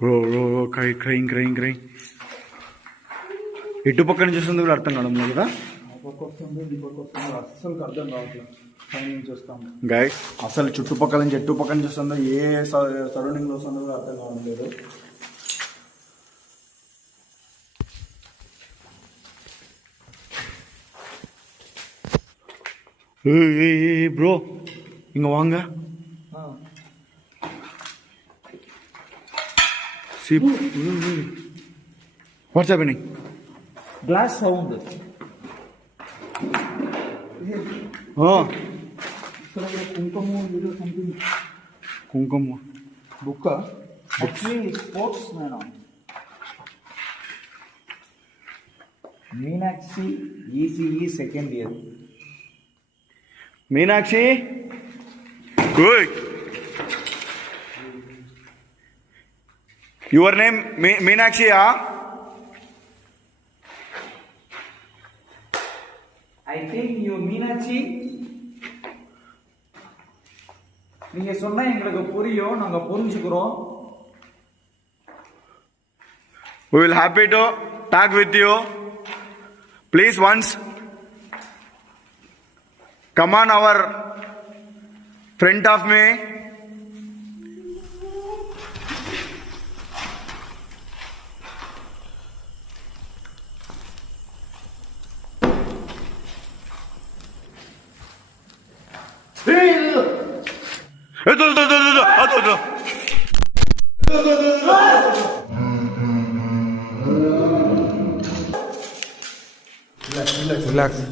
బ్రో క్రైంగ్ ఎటు పక్క నుంచి వస్తుంది కూడా అర్థం కావడం లేదు కదా అస్సలు అర్థం కావట్లేదు. పైన నుంచి వస్తాము గైస్. అసలు చుట్టుపక్కల నుంచి ఎట్టుపక్కల నుంచి వస్తుందో ఏ సరౌండింగ్ లో వస్తుందో కూడా అర్థం కావడం లేదు. బ్రో ఇంక వాంగ వాట్స్ హ్యాపెనింగ్? Glass sound. కుంకుమ బుక్క యాక్చువల్లీ స్పోర్ట్స్ మేనా? Meenakshi ECE second year. Meenakshi your name మీనాక్షియా? I think you Meenakshi. நீங்க சொன்னா எங்களுக்கு புரியும், நாங்க புரிஞ்சுக்கிறோம். We will happy to talk with you. Please once come on our front of me.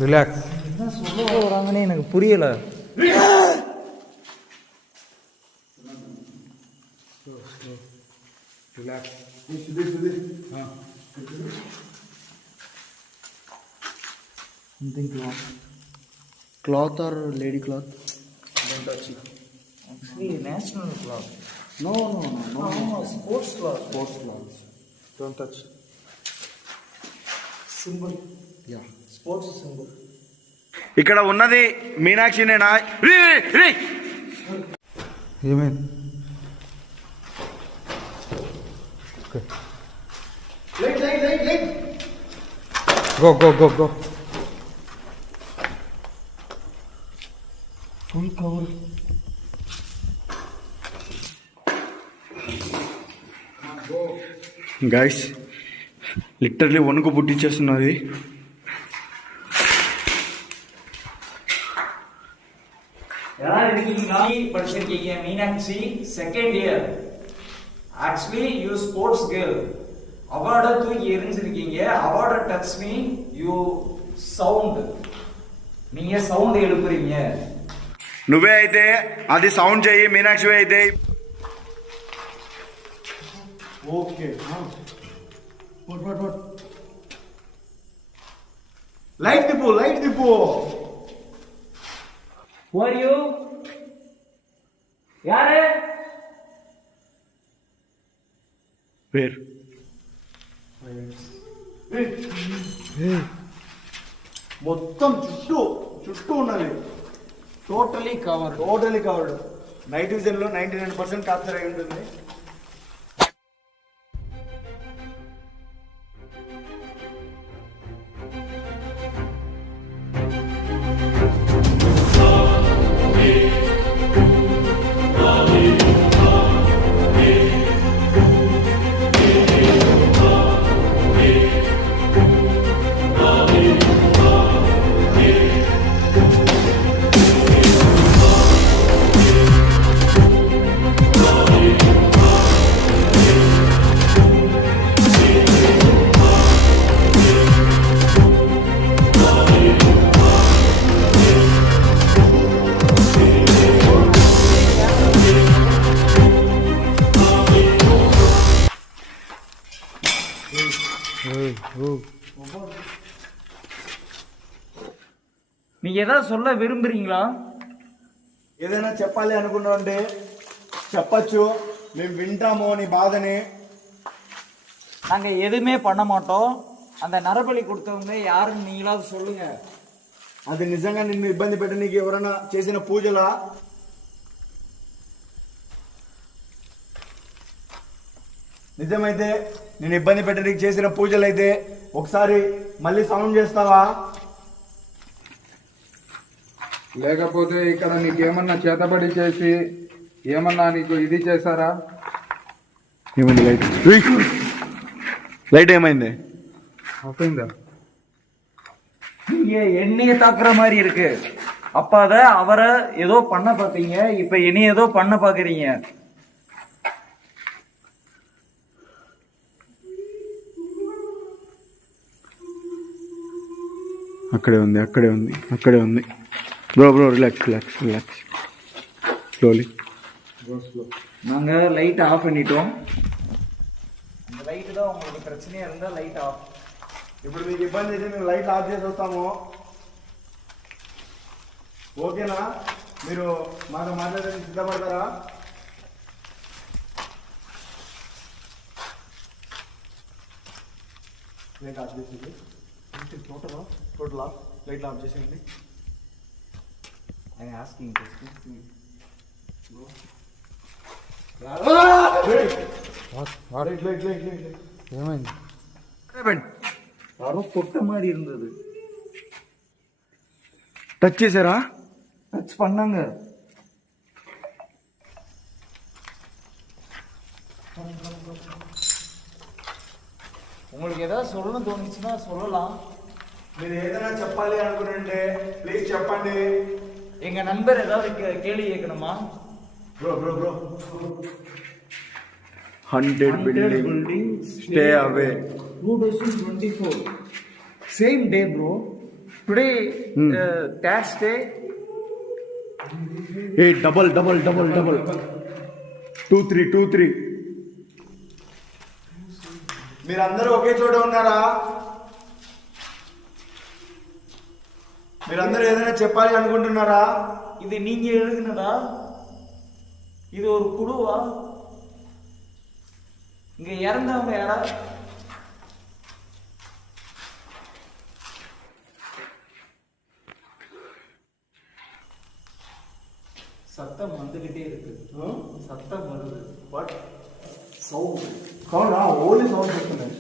Relax. என்ன சொல்ல வராங்கன்னு எனக்கு புரியல. Cloth are lady cloth? Actually, national club. No. Sports club. Sports clothes. Don't touch. Symbol. Yeah. Sports symbol. ఇక్కడ ఉన్నది మీనాక్షినేనా? ఏమైంది? Light. Go. Full cover. Guys literally వణుకు పుట్టించేస్తున్నది. யாராவது இருக்கீங்களா? படிச்சிருக்கீங்க Meenakshi second year. Actually you sports girl. அவார்டை தூக்கி எரிஞ்சிருக்கீங்க. அவார்டை டச் மீ யூ சவுண்ட். நீங்க சவுண்ட் எழுப்புறீங்க. నువ్వే అయితే అది సౌండ్ చెయ్యి, మీనాక్షి అయితే. Okay. What? Light Dipu. Who are you? யாரு? పేరు మొత్తం చుట్టూ ఉన్నది. Totally covered. నైట్ విజన్ లో 99% క్యాప్చర్ అయి ఉంటుంది. நீங்க ஏதாவது சொல்ல விரும்புறீங்களா? ఏదైనా చెప్పాలి అనుకున్నామంటే చెప్పచ్చు, మేము వింటాము నీ బాధని. நாங்க எதுவுமே பண்ண மாட்டோம். அந்த நரபலி கொடுத்தவங்க யாருன்னு நீங்களாவது சொல்லுங்க. అది నిజంగా నిన్ను ఇబ్బంది పెట్టి నీకు ఎవరైనా చేసిన పూజలా? నిజమైతే నేను ఇబ్బంది పెట్టి నీకు చేసిన పూజలైతే ఒకసారి మళ్ళీ సౌండ్ చేస్తావా? లేకపోతే ఇక్కడ నీకేమన్నా చేతబడి చేసి ఏమన్నా నీకు ఇది చేశారా? ఏమైంది? లైట్ ఏమైంది? అవుతుందా? நீங்க என்னைய தாக்குற மாதிரி இருக்கு. அப்ப அத அவரை ஏதோ பண்ண பாத்தீங்க, இப்ப என்னைய ஏதோ பண்ண பாக்குறீங்க. అక్కడే ఉంది, అక్కడే ఉంది, అక్కడే ఉంది. Bro relax relax relax, slowly. நாங்க லைட் ஆஃப் பண்ணிட்டோம். இந்த லைட் தான் உங்களுக்கு பிரச்சனையா இருந்தா லைட் ఆఫ్. ఇప్పుడు మీకు ఇబ్బంది అయితే మేము లైట్ ఆఫ్ చేసి వస్తాము, ఓకేనా? మీరు మాతో మాట్లాడడానికి సిద్ధపడతారా? లైట్ ఆఫ్ చేసేది టోటల్ ఆఫ్, లైట్ ఆఫ్ చేసేయండి. I'm asking question. ఏమైంది? யாரோ தொட்ட மாதிரி இருந்தது. టచ్ చేశారా? டச் பண்ணாங்க. உங்களுக்கு ஏதாவது சொல்லணும் தோணுச்சுன்னா சொல்லலாம். మీరు ఏదైనా చెప్పాలి అనుకుంటే ప్లీజ్ చెప్పండి. எங்க நண்பர் ஏதாவது கேள்வி கேட்கணுமா? Bro 100 building stay away 2024 same day bro. Today Thursday. hey double 23 మీరందరూ ఒకే చోట ఉన్నారా? మీరందరూ ఏదైనా చెప్పాలి అనుకుంటున్నారా? இது நீங்க எழுதுனதா? இது ஒரு குழுவா? இங்க இறந்தவங்க யாரா? சத்தம் வந்துகிட்டே இருக்கு. சத்தம் வருது. What sound sound? Only sound వస్తున్నాయి.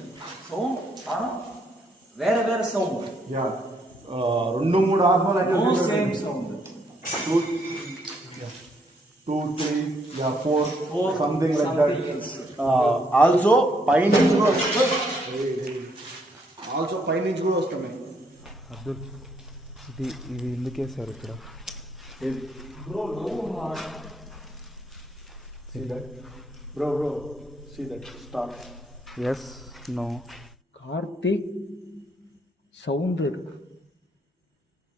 சவுண்ட் ஆனா வேற வேற சவுண்ட். యా 2-3 ఆత్మలు అంటే no same sound. 2 3 yeah 4 something like something that. else. Also పైనుంచి కూడా వస్తుంది. ఆల్సో పైనుంచి కూడా వస్తున్నాయి. అబ్దుల్, ఇది ఎందుకేసారు ఇక్కడ? Bro, no heart. See that? Bro, see that star. Yes, no. Karthik sound இருக்கு.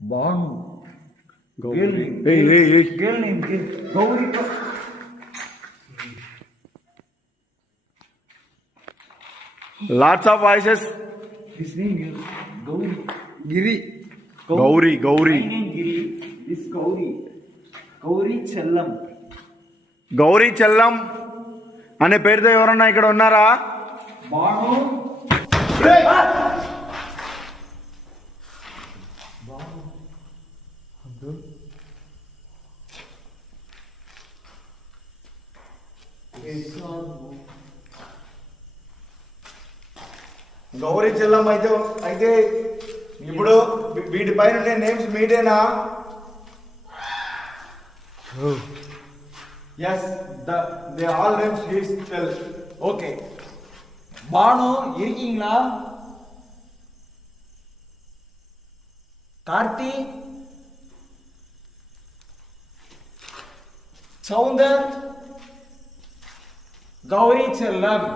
Banu Gauri. Hey. Hey. Girl name Gauri. Lots of voices. His name is Gauri. Giri. Gauri. My name Giri. This Gauri. Gauri Chellam. Gauri చెల్లం అనే పేరుతో ఎవరన్నా ఇక్కడ ఉన్నారా? Banu. గౌరీ చెల్లం అయితే ఇప్పుడు వీటి పైన నేమ్స్ మీటేనా? Yes, they all names he's tell. Okay. Bhanu இருக்கீங்களா? கார்த்தி, சவுந்தர், கௌரி செல்லம்.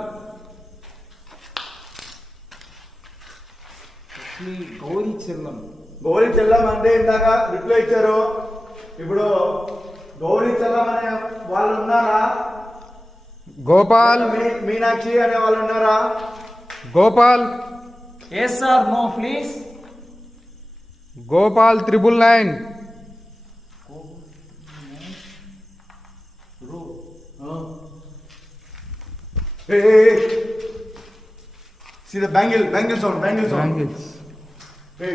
గౌరీ చెల్లం. గౌరీ చెల్లం అంటే ఇందాక రిప్లై ఇచ్చారు. ఇప్పుడు గౌరీ చెల్లం అనే వాళ్ళు ఉన్నారా? గోపాల్. మీనాక్షి అనే వాళ్ళు ఉన్నారా? Gopal yes sir no please. Gopal 999. Hey. See the bangle sound. Bangles. Hey.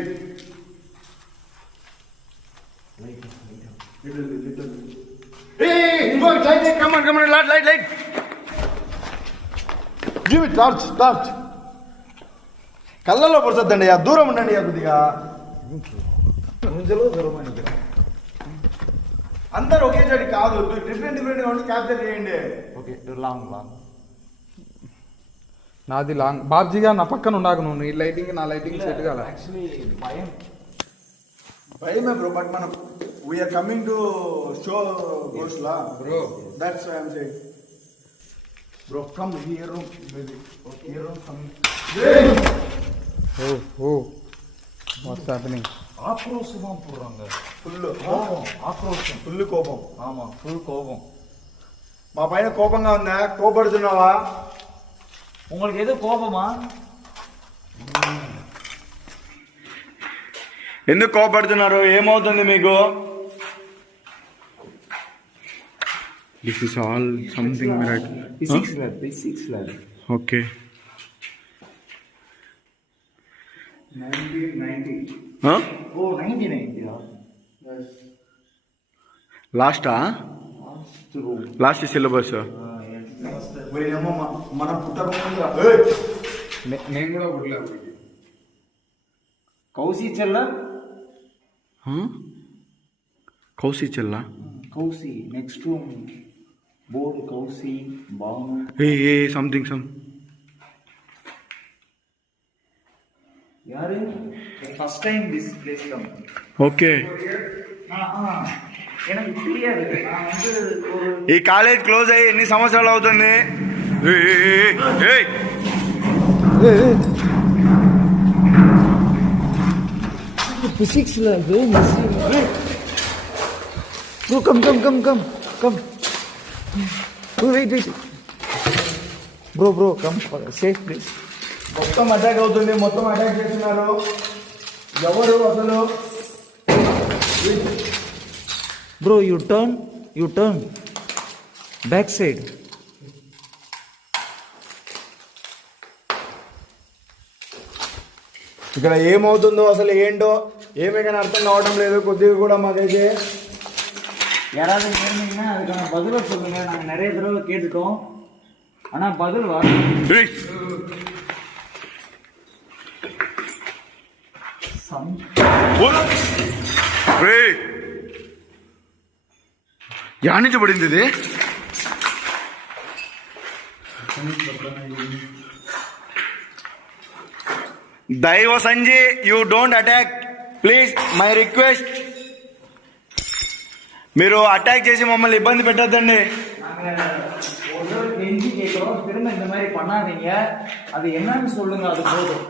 Little. Hey, light, come on, light. Give it, torch. కళ్ళల్లో పొడుచొద్దండి, దూరం ఉండండి కొద్దిగా. అందరు ఒకే చోటి కాదు, డిఫరెంట్ ఉండి క్యాప్చర్ చేయండి. ఓకే లాంగ్ నాది లాంగ్. బాబ్జీగా నా పక్కన ఉండాకు నువ్వు. నీ లైటింగ్ నా లైటింగ్ సెట్ కాల. భయమే బ్రో, బట్ మనం we're coming to show ghost లా bro. That's why I'm saying bro come here room maybe here room come. Oh what's happening? ஆக்ரோஷமா போடுறாங்க. ఫుల్ కోపం. ஆமா ஃபுல் கோபம். మా పైన కోపంగా ఉందా? కోపడుతున్నావా? உங்களுக்கு எது கோபமா? ఎందుకు కోపడుతున్నారు? ఏమవుతుంది మీకు? This is all something miracle. Physics lab. Okay 1990. Oh 1990. లాస్టా? Last syllabus. మనం నేను కూడా పుట్టలేదు. కౌసి చెల్ల కౌసి చెల్లా? Kousi next room board Kousi Bhanu. ఏ సంథింగ్ யாரு? First time this place come. Okay. எனக்கு தெரியாது. நான் வந்து ஒரு ఈ కాలేజ్ క్లోజ్ అయ్యి ఎన్ని సంవత్సరాలు అవుతుంది? physics lab. Bro, come. Wait. Bro, come. Safe please. మొత్తం అటాక్ అవుతుంది, మొత్తం అటాక్ చేస్తున్నారు. ఎవరు అసలు? Bro, you turn. Back side. ఇక్కడ ఏమవుతుందో అసలు ఏంటో ఏమే కానీ అర్థం కావడం లేదు కొద్దిగా కూడా మాకైతే. யாராவது கேட்டீங்கன்னா அதுக்கான பதிலை சொல்லுங்க. நாங்கள் நிறைய தடவை கேட்டுட்டோம், ஆனால் பதில் வர యానించి పడింది ఇది. దైవ Sanjay, you don't attack please, my request. మీరు అటాక్ చేసి మమ్మల్ని ఇబ్బంది పెట్టద్దండి. ஒரு கெஞ்சி கேட்குறோம், திரும்ப இந்த மாதிரி பண்ணாதீங்க. அது என்னன்னு சொல்லுங்க, அது போதும்.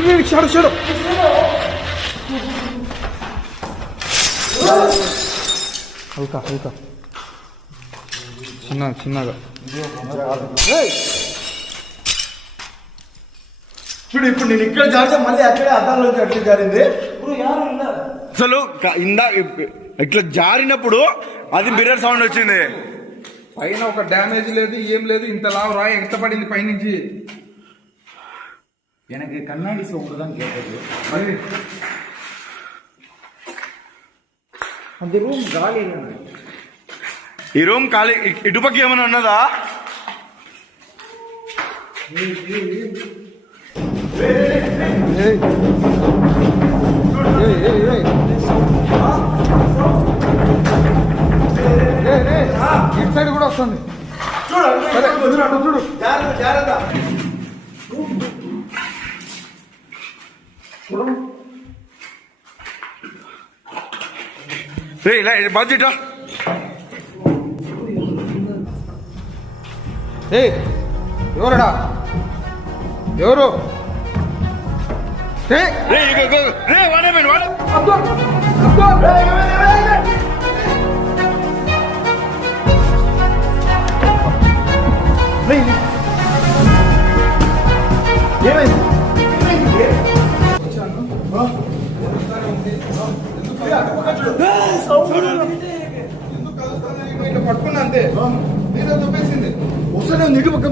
ఇదో షాడు హల్కా చిన్నగా చూడు. ఇప్పుడు నేను ఇక్కడ జారితే మళ్ళీ అక్కడే అద్దాల్లోంచి అట్లా జారింది. అసలు ఇందా ఇట్లా జారినప్పుడు అది మిర్రర్ సౌండ్ వచ్చింది. పైన ఒక డ్యామేజ్ లేదు, ఏం లేదు. ఇంత లావు రాయి ఎంత పడింది పైనుంచి? எனக்கு கண்ணாடி சவுண்டு தான் கேட்டது. அந்த రూమ్ గాలి. ఈ రూమ్ ఖాళీ. ఇటుపక్క ఏమైనా ఉన్నదా? ఇటు సైడ్ కూడా వస్తుంది. చూడు. జాగ్రత్త. బాధ్యత ఏ ఎవరడా ఎవరు ఏ అబ్దుల్ అబ్దుల్ పట్టుకున్నా అంతే నేను దుబ్బేసింది వస్తానే ఉంది ఇటు పక్క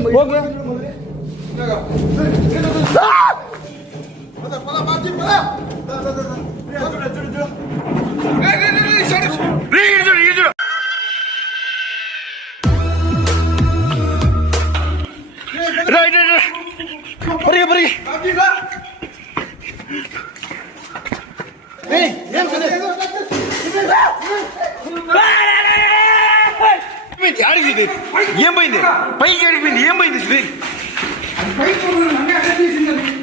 ఏం పోయింది పైకి అడిగిపోయింది ఏం పోయింది సుధీర్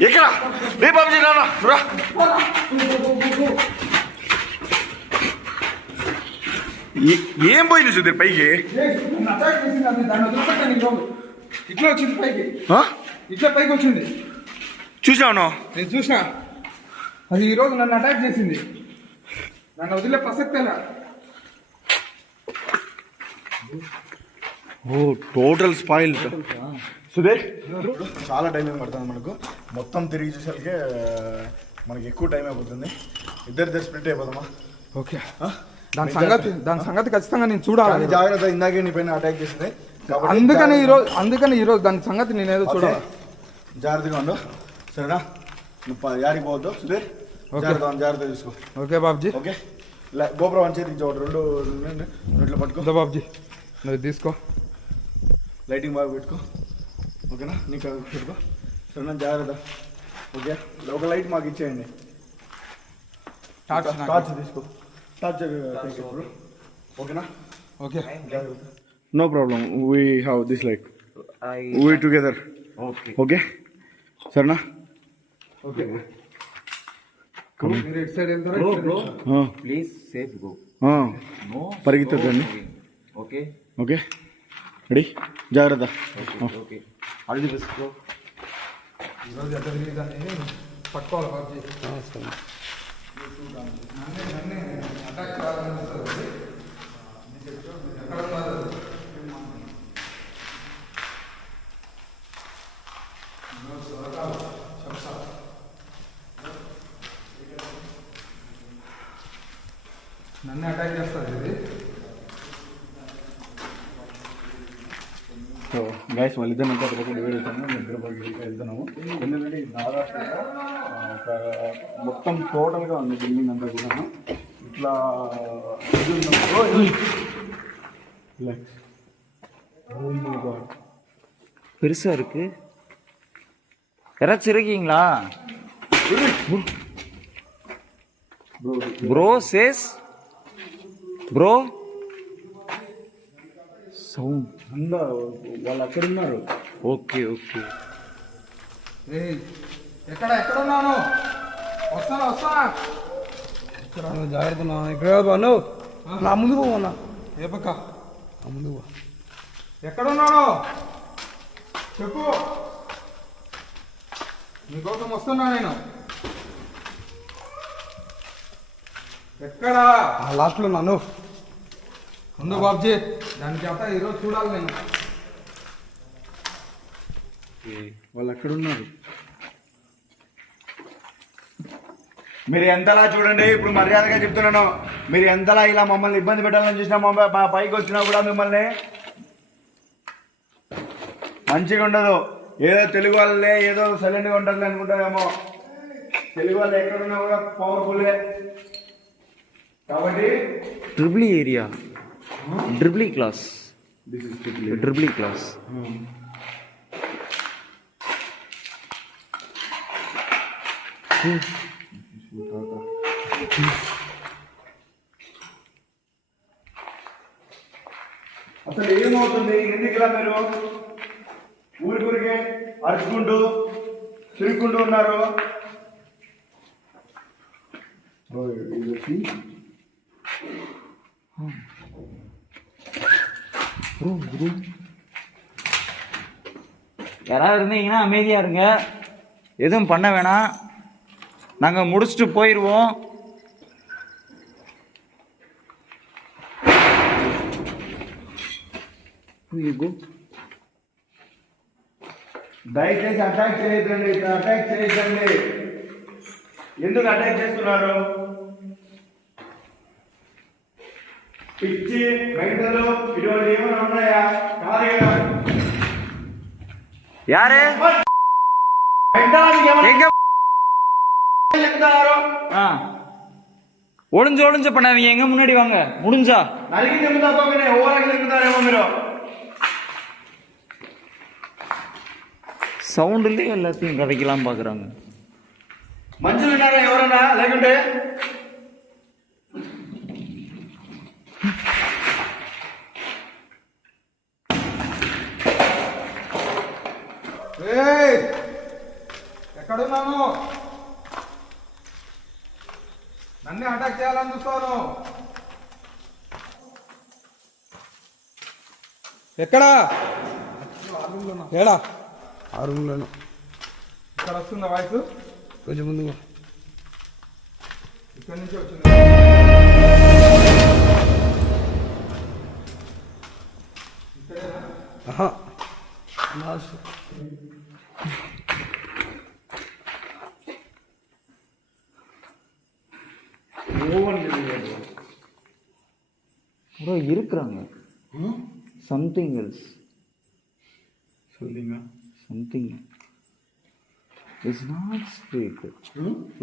ఎక్కడ రే బాబుజీ రానా రా ఏం పోయింది సుధీర్ పైకి ఇట్లా వచ్చింది పైకి ఇట్లా పైకి వచ్చింది చూసాను నేను చూసిన అది ఈరోజు నన్ను అటాక్ చేసింది నన్ను వదిలే ప్రసక్తేనా ఓ టోటల్ స్పాయిల్ సుధీర్ చాలా టైం ఏం పడుతుంది మనకు మొత్తం తిరిగి చూసేసరికి మనకి ఎక్కువ టైం అయిపోతుంది ఇద్దరు స్ప్లిట్ అయిపోతామా ఓకే దాని సంగతి ఖచ్చితంగా నేను చూడాలి జాగ్రత్త ఇందాకే నీ పైన అటాక్ చేసింది అందుకని ఈరోజు దాని సంగతి నేనేదో చూడాలి జాగ్రత్తగా ఉండు సరేనా నువ్వు యాడికి పోవద్దు సుధీర్ జాగ్రత్త చూసుకో ఓకే బాబుజీ ఓకే గోపురం అని చేతి రెండు రెండులో పట్టుకో బాబుజీ నువ్వు తీసుకో లైటింగ్ బాగా పెట్టుకో ఓకేనా నీకు పెట్టుకో సరేనా జాగ్రత్త ఓకే ఒక లైట్ మాకు ఇచ్చేయండి టార్చ్ తీసుకో టార్చ్ ఓకేనా okay no problem we have this light we together okay సరేనా ఓకే మీరు ఇటు సైడ్ వెళ్తారా ప్లీజ్ సేఫ్ గో పరిగెత్తదండి ఓకే ఓకే రెడీ జాగ్రత్త okay all the best bro ఈరోజు ఎట్లా తిరిగిదాన్ని పట్టుకోవాలి బాబుజీ నన్నే అటాక్ చేయాలనిపిస్తుంది ఎక్కడ ఉన్నారు నన్నే అటాక్ చేస్తుంది ఇది సో గైస్ వాళ్ళిద్దరు అంతా ఒక డివైడ్ అవుతాము ఇద్దరు వెళ్తున్నాము ఎందుకంటే దాదాపుగా మొత్తం టోటల్గా ఉంది బిల్డింగ్ అంతా కూడా ఇట్లా பெருசா இருக்கு யாராச்சும் இருக்கீங்களா ப்ரோ சேஸ் ப்ரோ సౌండ్ అందా వాళ్ళు అక్కడ ఉన్నారు ఓకే ఓకే ఎక్కడున్నాను వస్తానా జాగ్రత్త ఇక్కడ బాను నా ముందు పోవన్నా ఏ పక్క నా ముందు పో ఎక్కడున్నాను చెప్పు నీకోసం వస్తున్నా నేను ఎక్కడా లాస్ట్లో నన్ను ముందు బాబ్జీ దానికి అంతా ఈరోజు చూడాలి నేను వాళ్ళు అక్కడ ఉన్నారు మీరు ఎంతలా చూడండి ఇప్పుడు మర్యాదగా చెప్తున్నాను మీరు ఎంతలా ఇలా మమ్మల్ని ఇబ్బంది పెట్టాలని చూసినా మా పైకి వచ్చినా కూడా మిమ్మల్ని మంచిగా ఉండదు ఏదో తెలుగు వాళ్ళే ఏదో సైలెంట్గా ఉంటుంది అనుకుంటారేమో తెలుగు వాళ్ళు ఎక్కడున్నా కూడా పవర్ఫుల్లే కాబట్టి ట్రిపుల్ ఏరియా డ్రిబ్లీ క్లాస్ డ్రిబ్లీ క్లాస్ అసలు ఏమవుతుంది ఎందుకు ఇలా మీరు ఊరికే అరుచుకుంటూ తిరుగుకుంటూ ఉన్నారు யாராவது இருந்தீங்கன்னா அமைதியா இருங்க, எதுவும் பண்ண வேணாம், நாங்க முடிச்சுட்டு போயிடுவோம். దయచేసి అటాక్ చేయొద్దండి, అటాక్ చేయొద్దండి. ఎందుకు అటాక్ చేస్తున్నారు? పిచ్చి రైతులు ఇటువంటి ఏమైనా ఉన్నాయా? కాదు కదా. யாரு எங்க ஆ, ஒளிஞ்சு ஒளிஞ்சு பண்ணாதீங்க, எங்க முன்னாடி வாங்க முடிஞ்சா. నలిగి తిరుగుతా పోగానే ఓవరాకి తిరుగుతారేమో మీరు. சவுண்டுலேயே எல்லாத்தையும் கதைக்கலாம் பாக்குறாங்க. మంచి విన్నారా ఎవరన్నా? లేకుంటే ఏయ్, ఎక్కడున్నాను? నన్నే అటాక్ చేయాలని చూస్తాను. ఎక్కడా? ఏడా? ఆ రూమ్లోను ఇక్కడ వస్తుందా వాయిస్? కొంచెం ముందుగా ఇక్కడ నుంచి వచ్చింది. ఆహా లాస్ట్ ப்ரோ இருக்கிறாங்க. Something else, something is not straight.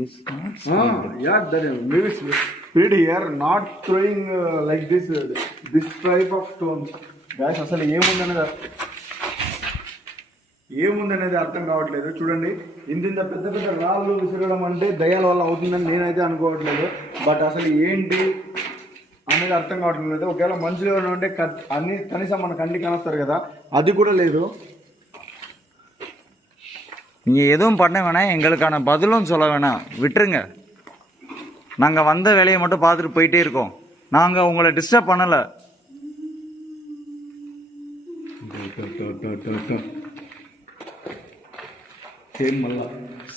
It's not straight. Yeah, that is maybe speed here, not throwing like this type of stones. Gas అసలు ఏముందనేది అర్థం కావట్లేదు. చూడండి, ఇంత పెద్ద పెద్ద రాళ్ళు విసరడం అంటే దయ్యాల వల్ల అవుతుందని నేనైతే అనుకోవట్లేదు. బట్ అసలు ఏంటి అనేది అర్థం కావట్లేదు. ఒకవేళ మనుషులు ఎవరైనా ఉంటే అన్ని కనీసం మన కంటికి కనొస్తారు కదా, అది కూడా లేదు. நீங்க எதுவும் பண்ண வேணாம், எங்களுக்கான பதிலும் சொல்ல வேணாம், விட்டுருங்க. நாங்க வந்த வேலையை மட்டும் பார்த்துட்டு போயிட்டே இருக்கோம். நாங்க உங்களை டிஸ்டர்ப் பண்ணல.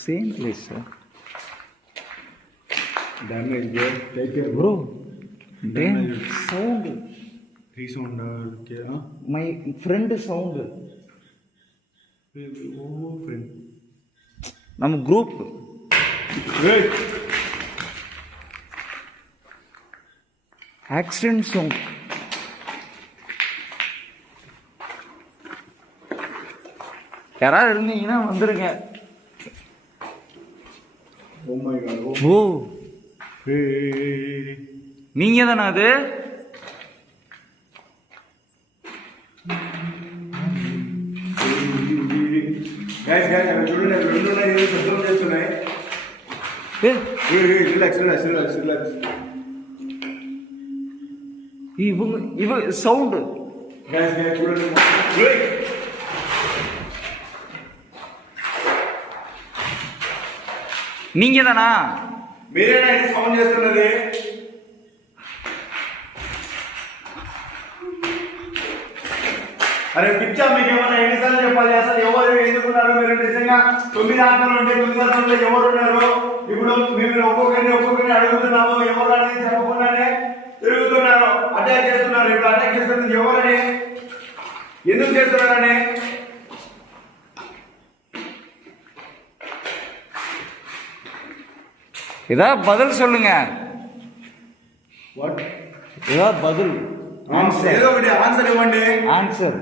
Same place sir. Damage there, take care bro sound, resound okay, my friend sound, oh friend, நம்ம గ్రూప్ wait, యాక్సిడెంట్ సౌండ్. யாராவது இருந்தீங்கன்னா வந்துருங்க. oh my god, oh O, hey, நீங்க தானே அது? గ్యాస్ అక్కడ చూడండి, అక్కడ రెండు ఉన్నాయి, ఏదో శబ్దం చేస్తున్నాయి. రిలాక్స్. ఇవ సౌండ్. గ్యాస్ చూడండి. நீங்க தானா? మీరేనా ఇది సౌండ్ చేస్తున్నది? అరే పిచ్చా, మీకు ఏమన్నా ఎన్నిసార్లు చెప్పాలి? అసలు ఎవరు ఎందుకున్నారు మీరు? నిజంగా 9 ఆత్మలు ఉంటే 9 ఆత్మలు ఎవరు ఉన్నారు? ఇప్పుడు మేము ఒక్కొక్కరిని అడుగుతున్నాము, ఎవరు అనేది చెప్పకుండానే తిరుగుతున్నారు, అటాక్ చేస్తున్నారు. ఇప్పుడు అటాక్ చేస్తున్నది ఎవరని, ఎందుకు చేస్తున్నారని? ஏதாவது பதில் சொல்லுங்க. వాట్? ஏதாவது பதில், ఏదో ఒకటి ఆన్సర్ ఇవ్వండి. ఆన్సర్.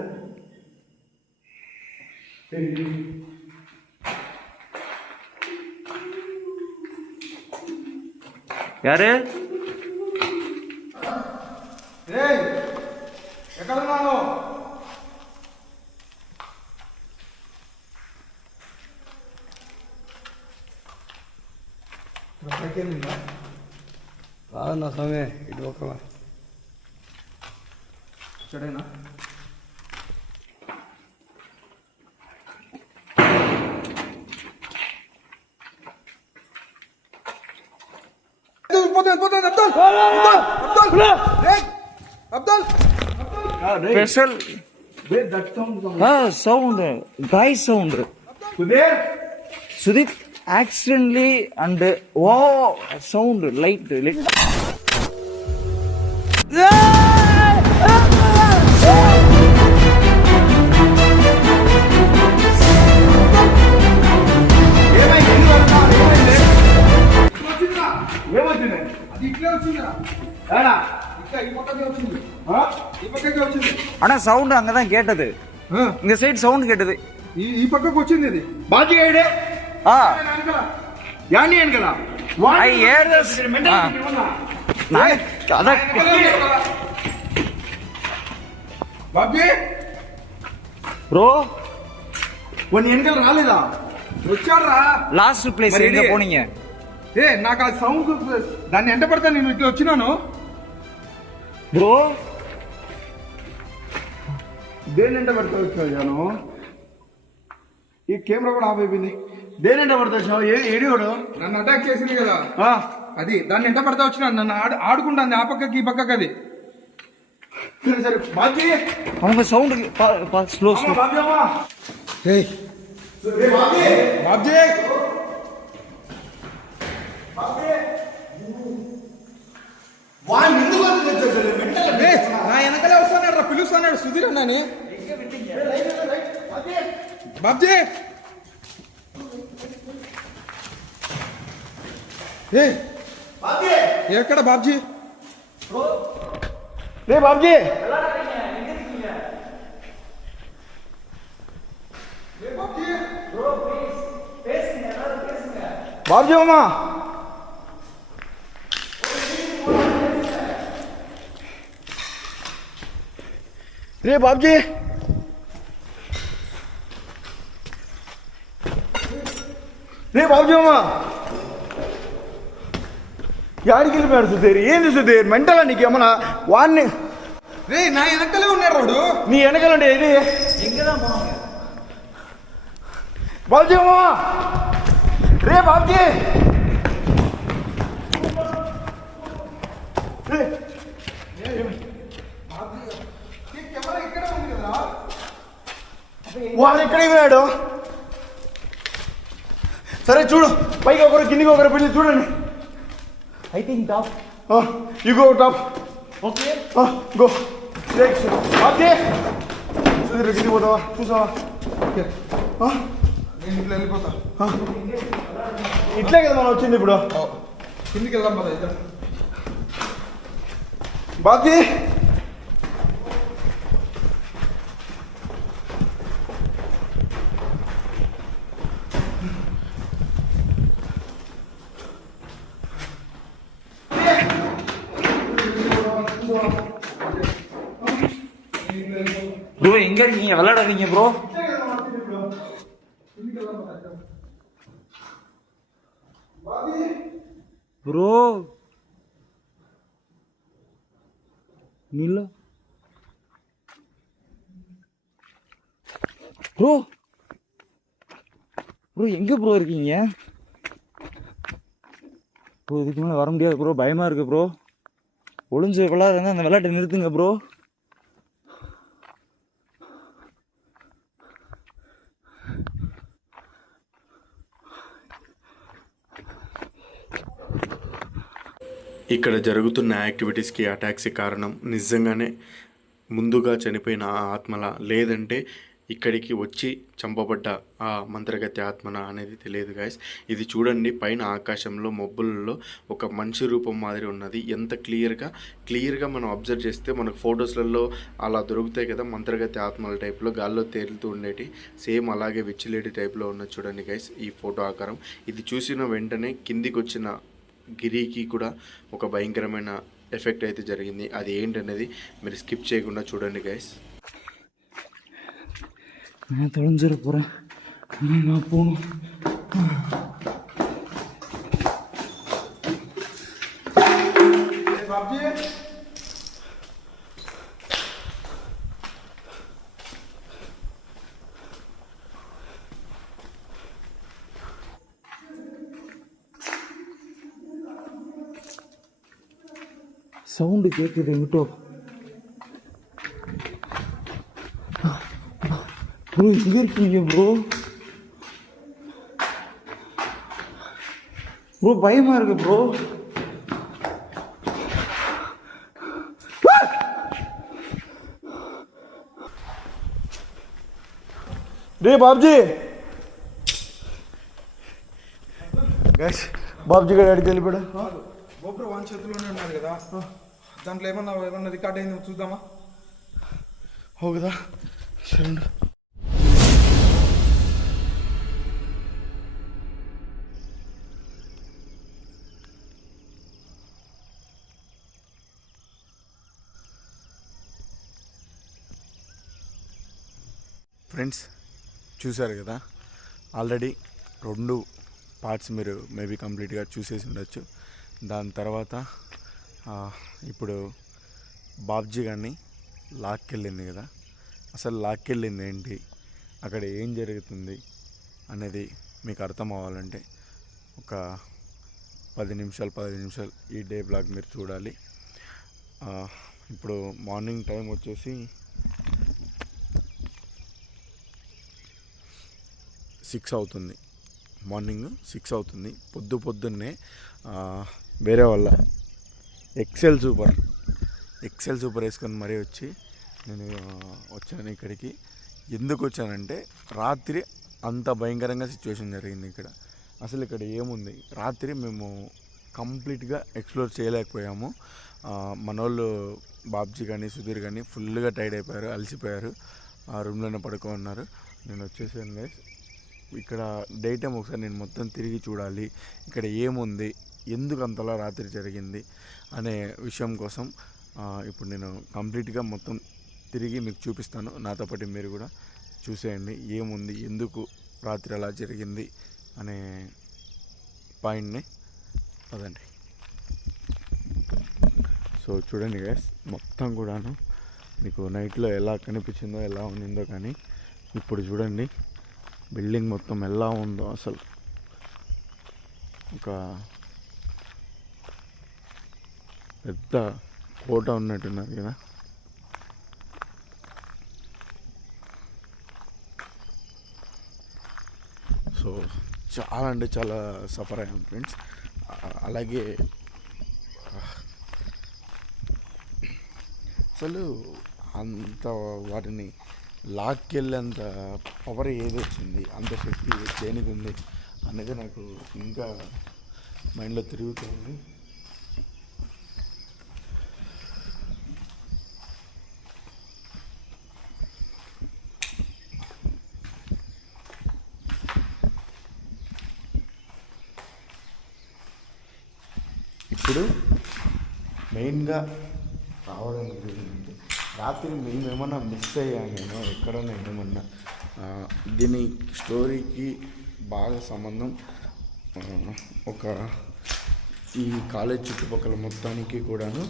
யாரு? ఏయ్, ఎక్కడున్నాను? రాదన్న స్వామి ఇటు పక్కన ఇక్కడేనా? స్పెషల్ సౌండ్ గాయ sound Sudeep accidentally and oh sound light ఏమొచ్చింది? అది ఇట్లే వచ్చిందా? ఇక్కడ ఈ పక్కకే వచ్చింది. ఈ పక్కకే వచ్చింది. ஆனா சவுண்ட் அங்கதான் கேட்டது இந்த சைடு சவுண்ட் கேட்டது ఈ పక్కకు వచ్చింది ఇది. బాజీ గైడే ఆ యాని ఏం కదా ఐ హేర్ దిస్ నానే అద బాబ్జీ బ్రో వన్ వెనకాల రాలేదా? వచ్చాడ్రా. లాస్ట్ ప్లేస్ మరి ఎங்க ఇది- పోనీங்க నాకు ఆ సౌండ్ దాన్ని ఎంట పడతా నేను ఇట్లా వచ్చినాను. బ్రో దేని ఎంట పడతా వచ్చాను? ఈ కెమెరా కూడా ఆఫ్ అయిపోయింది. దేని ఎంట పడతా వచ్చావు? ఏడివాడు నన్ను అటాక్ చేసింది కదా అది దాన్ని ఎంట పడతా వచ్చినాను. నన్ను ఆడుకుంటాను ఆ పక్కకి ఈ పక్కకి అది. సరే సరే బాజీ அவங்க சவுண்ட் ஸ்லோ ஸ்லோ బాజీ అమ్మా ఏయ్ బాజీ బాబ్జీ వాడు ఎందుకు వచ్చేసాడు? మెంటల్ నా వెనకాలే వస్తాడు రా, పిలుస్తాడు సుధీర్ అన్నాని. బాబ్జీ ఏ ఎక్కడ బాబ్జీ? రే బాబ్జీ బాబ్జీ అమ్మా రే బాబ్జీ రే బాబ్జీ అమ్మా యాడికి వెళ్ళిపోయాడు సుధీర్? ఏంది సుధీర్ మెంటలా నీకు ఏమన్నా? వాడిని రే నా వెనకాలే ఉన్నాడు వాడు. నీ వెనకాలంటే ఇది బాబ్జీ అమ్మా రే బాబ్జీ రే కెమెరా ఇక్కడే ఉంది కదా. వాడు ఎక్కడికి పోయాడు? సరే చూడు, పైకి ఒకరు కిందికి ఒకరు పెళ్ళి చూడండి. I think top you go top. Okay go. Okay Sudheer కిందికి పోతావా? చూసావా? ఓకే నేను ఇట్లా వెళ్ళిపోతా. ఇట్లే కదా మనం వచ్చింది ఇప్పుడు. కిందికి వెళ్దాం పద ఇద్దరం. బాబ్జీ ப்ரோ எங்க இருக்கீங்க? விளையாடாதீங்க ப்ரோ. ப்ரோ நில்ல ப்ரோ. ப்ரோ எங்க ப்ரோ இருக்கீங்க? ப்ரோ இதுக்கு மேலே வர முடியாது ப்ரோ, பயமா இருக்கு ப்ரோ. ஒளிஞ்சு விளையாடுங்க, அந்த விளையாட்டை நிறுத்துங்க ப்ரோ. ఇక్కడ జరుగుతున్న యాక్టివిటీస్కి అటాక్స్కి కారణం నిజంగానే ముందుగా చనిపోయిన ఆ ఆత్మల, లేదంటే ఇక్కడికి వచ్చి చంపబడ్డ ఆ మంత్రగతి ఆత్మన అనేది తెలియదు గాయస్. ఇది చూడండి, పైన ఆకాశంలో మబ్బులలో ఒక మనిషి రూపం మాదిరి ఉన్నది. ఎంత క్లియర్గా మనం అబ్జర్వ్ చేస్తే మనకు ఫొటోస్లలో అలా దొరుకుతాయి కదా మంత్రగతి ఆత్మల టైప్లో గాల్లో తేలుతూ ఉండేటి, సేమ్ అలాగే విచ్చిలేటి టైప్లో ఉన్నది చూడండి గైస్ ఈ ఫోటో ఆకారం. ఇది చూసిన వెంటనే కిందికి వచ్చిన గిరికి కూడా ఒక భయంకరమైన ఎఫెక్ట్ అయితే జరిగింది. అది ఏంటనేది మీరు స్కిప్ చేయకుండా చూడండి గైస్. நான் தொலைஞ்சிட போகிறேன், நான் போகணும். சவுண்டு கேட்குது விட்டோ. ப்ரோ எங்கே இருக்கீங்க ப்ரோ? ப்ரோ பயமாக இருக்கு ப்ரோ. రే బాబ్జీ గైస్, బాబ్జీ గారు అడిగి వెళ్ళిపోయాడు. గోపురం వాన్ చేతిలోనే ఉన్నది కదా, దాంట్లో ఏమన్నా రికార్డ్ అయింది చూద్దామా? ఓ కదా సరే. ఫ్రెండ్స్ చూసారు కదా, ఆల్రెడీ 2 పార్ట్స్ మీరు మేబీ కంప్లీట్గా చూసేసి ఉండొచ్చు. దాని తర్వాత ఇప్పుడు బాబ్జీ గారిని లాక్కెళ్ళింది కదా, అసలు లాక్కెళ్ళింది ఏంటి, అక్కడ ఏం జరుగుతుంది అనేది మీకు అర్థం అవ్వాలంటే ఒక 15 నిమిషాలు ఈ డే బ్లాగ్ మీరు చూడాలి. ఇప్పుడు మార్నింగ్ టైం వచ్చేసి 6 అవుతుంది. మార్నింగ్ 6 అవుతుంది. పొద్దున్నే వేరే వాళ్ళ ఎక్సెల్ సూపర్ వేసుకొని మరీ వచ్చి నేను వచ్చాను ఇక్కడికి. ఎందుకు వచ్చానంటే రాత్రి అంత భయంకరంగా సిచ్యువేషన్ జరిగింది ఇక్కడ. అసలు ఇక్కడ ఏముంది, రాత్రి మేము కంప్లీట్గా ఎక్స్ప్లోర్ చేయలేకపోయాము. మనోళ్ళు బాబ్జీ కానీ సుధీర్ కానీ ఫుల్గా టైర్డ్ అయిపోయారు, అలసిపోయారు, ఆ రూమ్లోనే పడుకోన్నారు. నేను వచ్చేసాను గైస్. ఇక్కడ డే టైం ఒకసారి నేను మొత్తం తిరిగి చూడాలి, ఇక్కడ ఏముంది, ఎందుకు అంతలా రాత్రి జరిగింది అనే విషయం కోసం ఇప్పుడు నేను కంప్లీట్గా మొత్తం తిరిగి మీకు చూపిస్తాను. నాతో పాటు మీరు కూడా చూసేయండి ఏముంది, ఎందుకు రాత్రి అలా జరిగింది అనే పాయింట్ని. పదండి. సో చూడండి గైస్, మొత్తం కూడాను మీకు నైట్లో ఎలా కనిపించిందో ఎలా ఉండిందో, కానీ ఇప్పుడు చూడండి బిల్డింగ్ మొత్తం ఎలా ఉందో. అసలు ఒక పెద్ద కోట ఉన్నట్టున్నది కదా. సో చాలా అంటే చాలా సఫర్ అయ్యాం ఫ్రెండ్స్. అలాగే అసలు అంత వాటిని లాక్కెళ్ళేంత పవర్ ఏది వచ్చింది, అంత శక్తి దేనికి ఉంది అనేది నాకు ఇంకా మైండ్లో తిరుగుతుంది. ఇప్పుడు మెయిన్గా రావడం జరిగింది, రాత్రి మేమేమన్నా మిస్ అయ్యామేమో ఎక్కడన్నా ఏమన్నా. దీని స్టోరీకి బాగా సంబంధం ఒక ఈ కాలేజ్ చుట్టుపక్కల మొత్తానికి కూడాను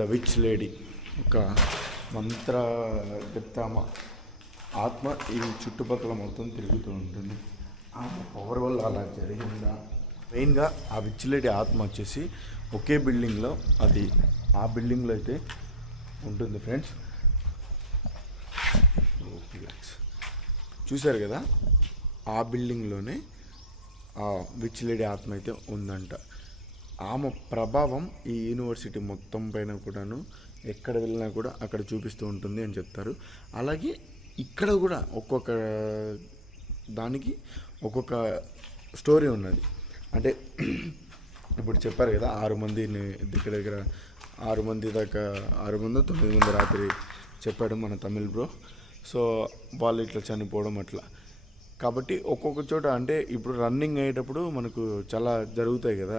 ద విచ్ లేడీ, ఒక మంత్రగత్తమ ఆత్మ ఈ చుట్టుపక్కల మొత్తం తిరుగుతూ ఉంటుంది. ఆ పవర్ వల్ల అలా జరిగిందా? మెయిన్గా ఆ విచ్ లేడీ ఆత్మ వచ్చేసి ఒకే బిల్డింగ్లో, అది ఆ బిల్డింగ్లో అయితే ఉంటుంది ఫ్రెండ్స్. చూశారు కదా, ఆ బిల్డింగ్లోనే ఆ విచ్ లేడీ ఆత్మ అయితే ఉందంట. ఆమె ప్రభావం ఈ యూనివర్సిటీ మొత్తం పైన కూడాను ఎక్కడ వెళ్ళినా కూడా అక్కడ చూపిస్తూ ఉంటుంది అని చెప్తారు. అలాగే ఇక్కడ కూడా ఒక్కొక్క దానికి ఒక్కొక్క స్టోరీ ఉన్నది. అంటే ఇప్పుడు చెప్పారు కదా 6 మందిని దగ్గర 6 మంది దాకా 6 మంది 9 మంది రాత్రి చెప్పాడు మన తమిళ్ బ్రో. సో వాళ్ళు ఇట్లా చనిపోవడం అట్లా. కాబట్టి ఒక్కొక్క చోట అంటే ఇప్పుడు రన్నింగ్ అయ్యేటప్పుడు మనకు చాలా జరుగుతాయి కదా,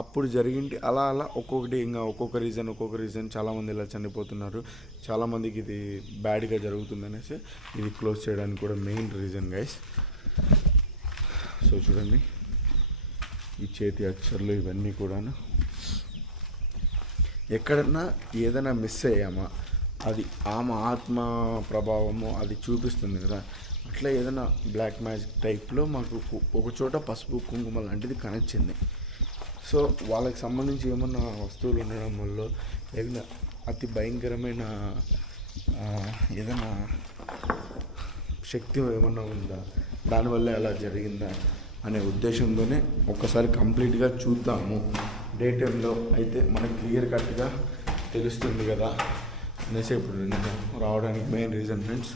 అప్పుడు జరిగింది అలా ఒక్కొక్కటి ఇంకా ఒక్కొక్క రీజన్ చాలామంది ఇలా చనిపోతున్నారు. చాలామందికి ఇది బ్యాడ్గా జరుగుతుంది అనేసి ఇది క్లోజ్ చేయడానికి కూడా మెయిన్ రీజన్ గైస్. సో చూడండి ఈ చేతి అక్షరాలు ఇవన్నీ కూడాను ఎక్కడన్నా ఏదైనా మిస్ అయ్యామా అది ఆమె ఆత్మ ప్రభావము అది చూపిస్తుంది కదా. అట్లా ఏదైనా బ్లాక్ మ్యాజిక్ టైప్లో మాకు ఒక చోట పసుపు కుంకుమ లాంటిది కనెక్చింది. సో వాళ్ళకి సంబంధించి ఏమన్నా వస్తువులు ఉండడం వల్ల ఏదైనా అతి భయంకరమైన ఏదైనా శక్తి ఏమన్నా ఉందా, దానివల్ల అలా జరిగిందా అనే ఉద్దేశంతోనే ఒక్కసారి కంప్లీట్గా చూద్దాము. డే టైంలో అయితే మనకు క్లియర్ కట్గా తెలుస్తుంది కదా అనేసి ఇప్పుడు నేను రావడానికి మెయిన్ రీజన్ ఫ్రెండ్స్.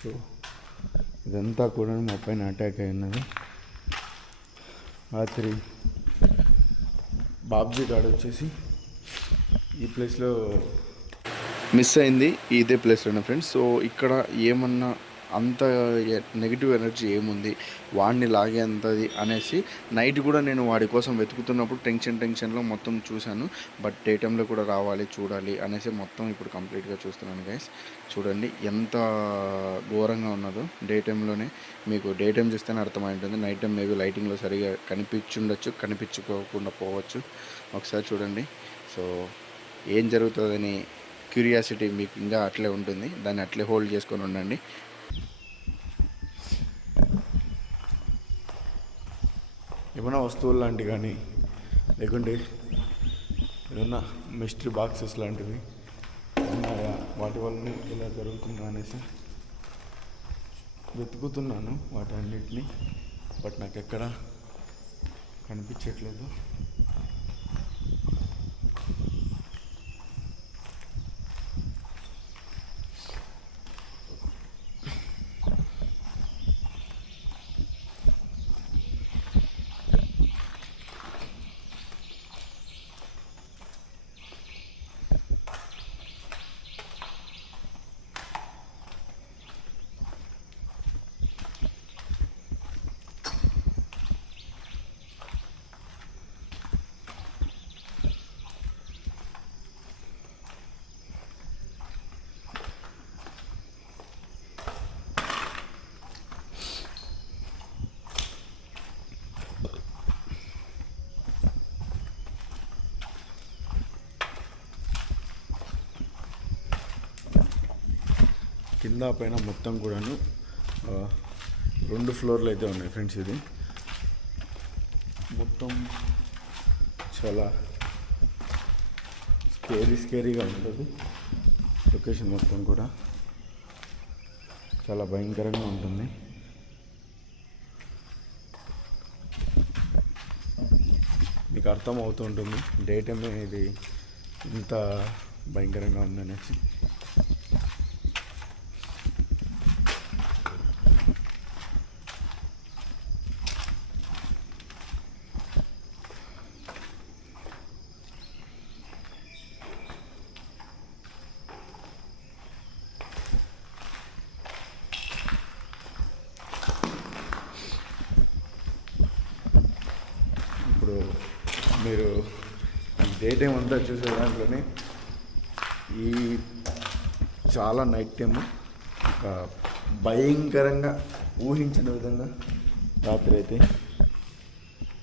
సో ఇదంతా కూడా మా పైన అటాక్ అయినది. రాత్రి బాబ్జీ గార్డ్ వచ్చేసి ఈ ప్లేస్లో మిస్ అయింది, ఇదే ప్లేస్లోనే ఫ్రెండ్స్. సో ఇక్కడ ఏమన్నా అంత నెగిటివ్ ఎనర్జీ ఏముంది, వాడిని లాగేంతది అనేసి నైట్ కూడా నేను వాడి కోసం వెతుకుతున్నప్పుడు టెన్షన్లో మొత్తం చూశాను. బట్ డే టైంలో కూడా రావాలి చూడాలి అనేసి మొత్తం ఇప్పుడు కంప్లీట్గా చూస్తున్నాను గైస్. చూడండి ఎంత ఘోరంగా ఉన్నదో. డే టైంలోనే మీకు డే టైం చూస్తేనే అర్థమై ఉంటుంది. నైట్ టైం మేబీ లైటింగ్లో సరిగా కనిపించుండొచ్చు, కనిపించుకోకుండా పోవచ్చు. ఒకసారి చూడండి. సో ఏం జరుగుతుందని క్యూరియాసిటీ మీకు ఇంకా అట్లే ఉంటుంది, దాన్ని అట్లే హోల్డ్ చేసుకొని ఉండండి. ఏమైనా వస్తువులు లాంటివి కానీ లేకుంటే ఏమన్నా మిస్టరీ బాక్సెస్ లాంటివి ఉన్నాయా, వాటి వల్ల ఇలా జరుగుతుందా అనేసి వెతుకుతున్నాను వాటన్నిటిని. బట్ నాకు ఎక్కడ కనిపించట్లేదు. కింద పైన మొత్తం కూడాను 2 ఫ్లోర్లు అయితే ఉన్నాయి ఫ్రెండ్స్. ఇది మొత్తం చాలా స్కేరీగా ఉంటుంది. లొకేషన్ మొత్తం కూడా చాలా భయంకరంగా ఉంటుంది. మీకు అర్థం అవుతూ ఉంటుంది డే టైమే ఇది ఇంత భయంకరంగా ఉందనేసి. మీరు డే టైం అంతా చూసే దాంట్లోనే ఈ చాలా నైట్ టైం ఒక భయంకరంగా ఊహించిన విధంగా రాత్రి అయితే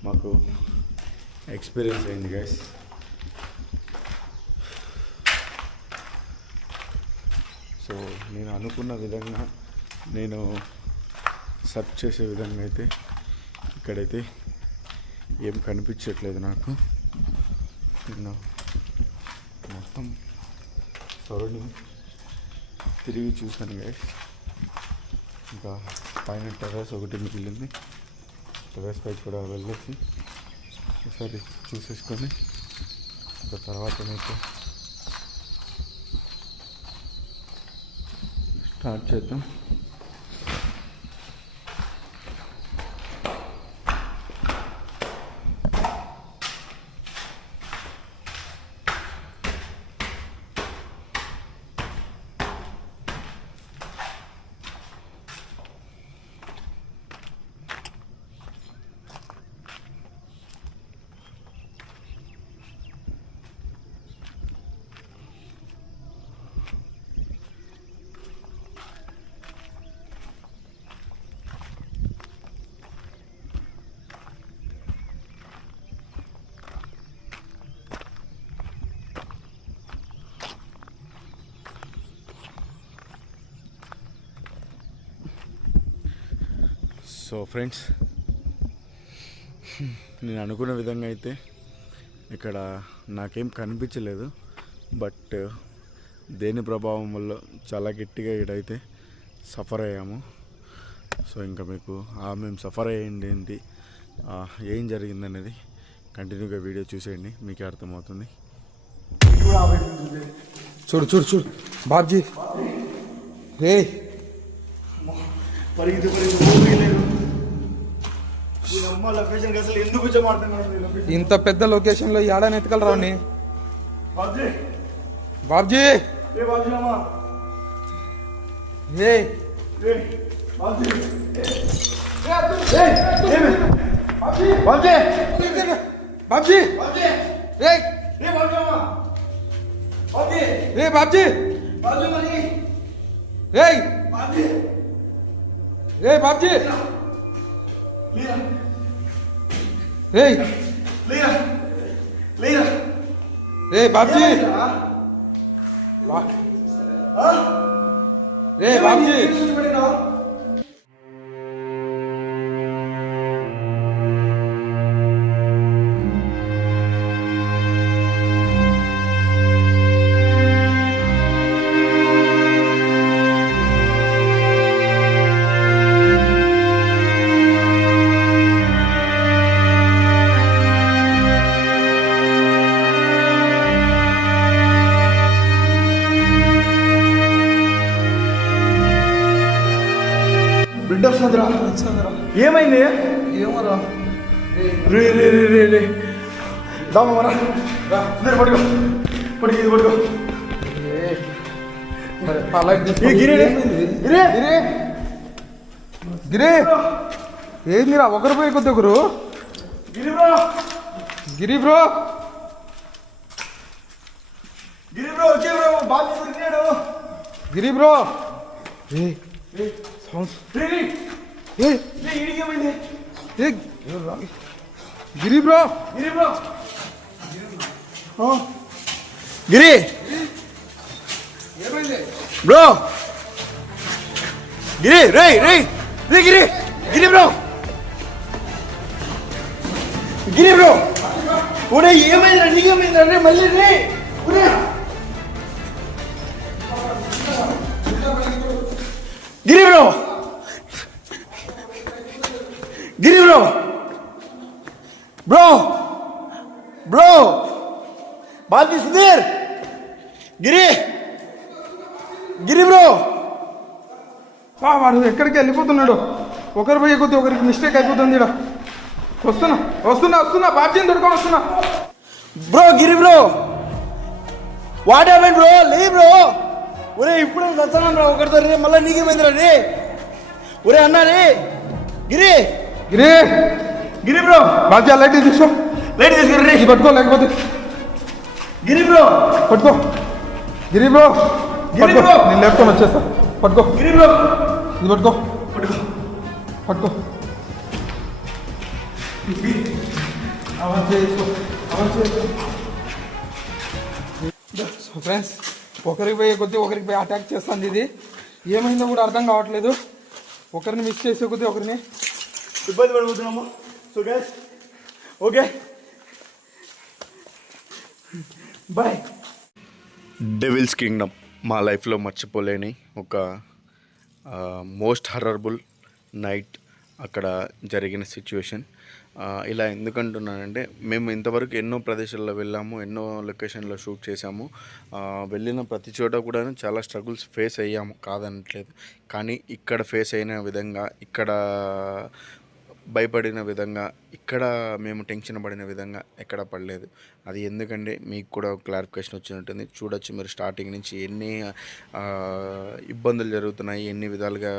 మాకు ఎక్స్పీరియన్స్ అయింది గైస్. సో నేను అనుకున్న విధంగా నేను సెర్చ్ చేసే విధంగా అయితే ఇక్కడైతే ఏం కనిపించట్లేదు నాకు. నేను మొత్తం సరౌండింగ్ తిరిగి చూశాను గైస్. ఇంకా పైన టెర్రస్ ఒకటి మిగిలింది. టెర్రస్ పైకి కూడా వెళ్ళేసి ఒకసారి చూసేసుకొని ఇంకా తర్వాత అయితే స్టార్ట్ చేద్దాం. సో ఫ్రెండ్స్, నేను అనుకున్న విధంగా అయితే ఇక్కడ నాకేం కనిపించలేదు. బట్ దేని ప్రభావం వల్ల చాలా గట్టిగా ఇక్కడైతే సఫర్ అయ్యాము. సో ఇంకా మీకు మేము సఫర్ అయ్యింది ఏంటి, ఏం జరిగిందనేది కంటిన్యూగా వీడియో చూసేయండి, మీకే అర్థమవుతుంది. చూడు చూడు చూడు బాబ్జీ, రే ఇంత పెద్ద లొకేషన్లో ఏడాని ఎత్తుకలు రావుని బాబ్జీ. బాబ్జీ రే బాబ్జీ రే బాబ్జీ రే రే బాబ్జీ రే బాబ్జీ. బిడ్డ వస్తుందిరా. ఏమైంది? ఏమోరా రే రే రే రే రే దామరా పడుకో పడుకు, ఇది పడుకో. గిరి ఏందిరా ఒకరు పోయి కొద్ది ఒకరు. గిరి బ్రో వచ్చే బ్రో, బాగా దొరికినాడు. Giri bro Giri bro Giri bro Giri రే రే రే గిరి గిరి బ్రో గిరి బ్రో ఒరే ఏమైందిరా, నీకేమైందిరా? రే మళ్ళీ రే ఒరే Giri bro Giri bro bro bro Baji Sudheer Giri Giri bro. వాడు ఎక్కడికి వెళ్ళిపోతున్నాడు. ఒకరు పోయి కొద్ది ఒకరికి మిస్టేక్ అయిపోతుంది. వస్తున్నా వస్తున్నా వస్తున్నా బాబ్జీని దొరక వస్తున్నా. Bro Giri bro what happened bro? లే బ్రో. ఒరే ఇప్పుడే వచ్చాను రా ఒకరితో. రే మళ్ళీ నీకేమైందిరా? రే ఒరే అన్నా రే గిరి గిరి గిరి బ్రో. బాబ్జీ ఆ లైట్ తీసుకో, లైట్ తీసుకుని రే పట్టుకో, లేకపోతే గిరి బ్రో పట్టుకో. గిరి బ్రో పట్టుకో, నేను లేపుకొని వచ్చేస్తా. పట్టుకో గిరి బ్రో, ఇది పట్టుకో పట్టుకో పట్టుకో. సో ఫ్రెండ్స్, ఒకరికి పోయే కొద్దీ ఒకరికి పోయి అటాక్ చేస్తుంది. ఇది ఏమైందో కూడా అర్థం కావట్లేదు. ఒకరిని మిస్ చేసే కొద్దీ ఒకరిని ఇబ్బంది పడిపోతున్నాము. So guys okay bye. Devils kingdom మా లైఫ్లో మర్చిపోలేని ఒక మోస్ట్ హర్రబుల్ నైట్ అక్కడ జరిగిన సిచ్యువేషన్. ఇలా ఎందుకంటున్నానంటే, మేము ఇంతవరకు ఎన్నో ప్రదేశాల్లో వెళ్ళాము, ఎన్నో లొకేషన్లో షూట్ చేశాము. వెళ్ళిన ప్రతి చోట కూడా చాలా స్ట్రగుల్స్ ఫేస్ అయ్యాము, కాదనట్లేదు. కానీ ఇక్కడ ఫేస్ అయిన విధంగా, ఇక్కడ భయపడిన విధంగా, ఇక్కడ మేము టెన్షన్ పడిన విధంగా ఎక్కడ పడలేదు. అది ఎందుకంటే మీకు కూడా క్లారిఫికేషన్ వచ్చినట్టుంది. చూడొచ్చు మీరు స్టార్టింగ్ నుంచి ఎన్ని ఇబ్బందులు జరుగుతున్నాయి, ఎన్ని విధాలుగా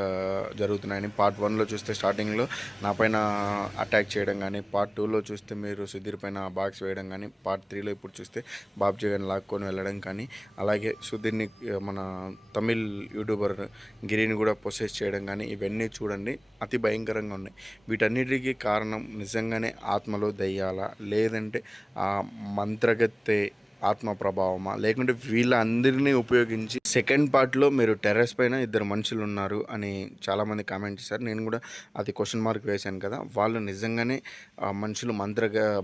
జరుగుతున్నాయని. పార్ట్ 1లో చూస్తే స్టార్టింగ్లో నా పైన అటాక్ చేయడం కానీ, పార్ట్ 2లో చూస్తే మీరు సుధీర్ పైన బాక్స్ వేయడం కానీ, పార్ట్ 3లో ఇప్పుడు చూస్తే బాబ్జీ గారిని లాక్కొని వెళ్ళడం కానీ, అలాగే సుధీర్ని మన తమిళ్ యూట్యూబర్ గిరిని కూడా పొసెస్ చేయడం కానీ, ఇవన్నీ చూడండి అతి భయంకరంగా ఉన్నాయి. వీటన్నిటికీ కారణం నిజంగానే ఆత్మలో దయ్యాల, లేదంటే ఆ మంత్రగత్తె ఆత్మ ప్రభావమా, లేకుంటే వీళ్ళందరినీ ఉపయోగించి సెకండ్ పార్ట్లో మీరు టెర్రస్ పైన ఇద్దరు మనుషులు ఉన్నారు అని చాలామంది కామెంట్ చేశారు. నేను కూడా అది క్వశ్చన్ మార్క్ వేశాను కదా. వాళ్ళు నిజంగానే మనుషులు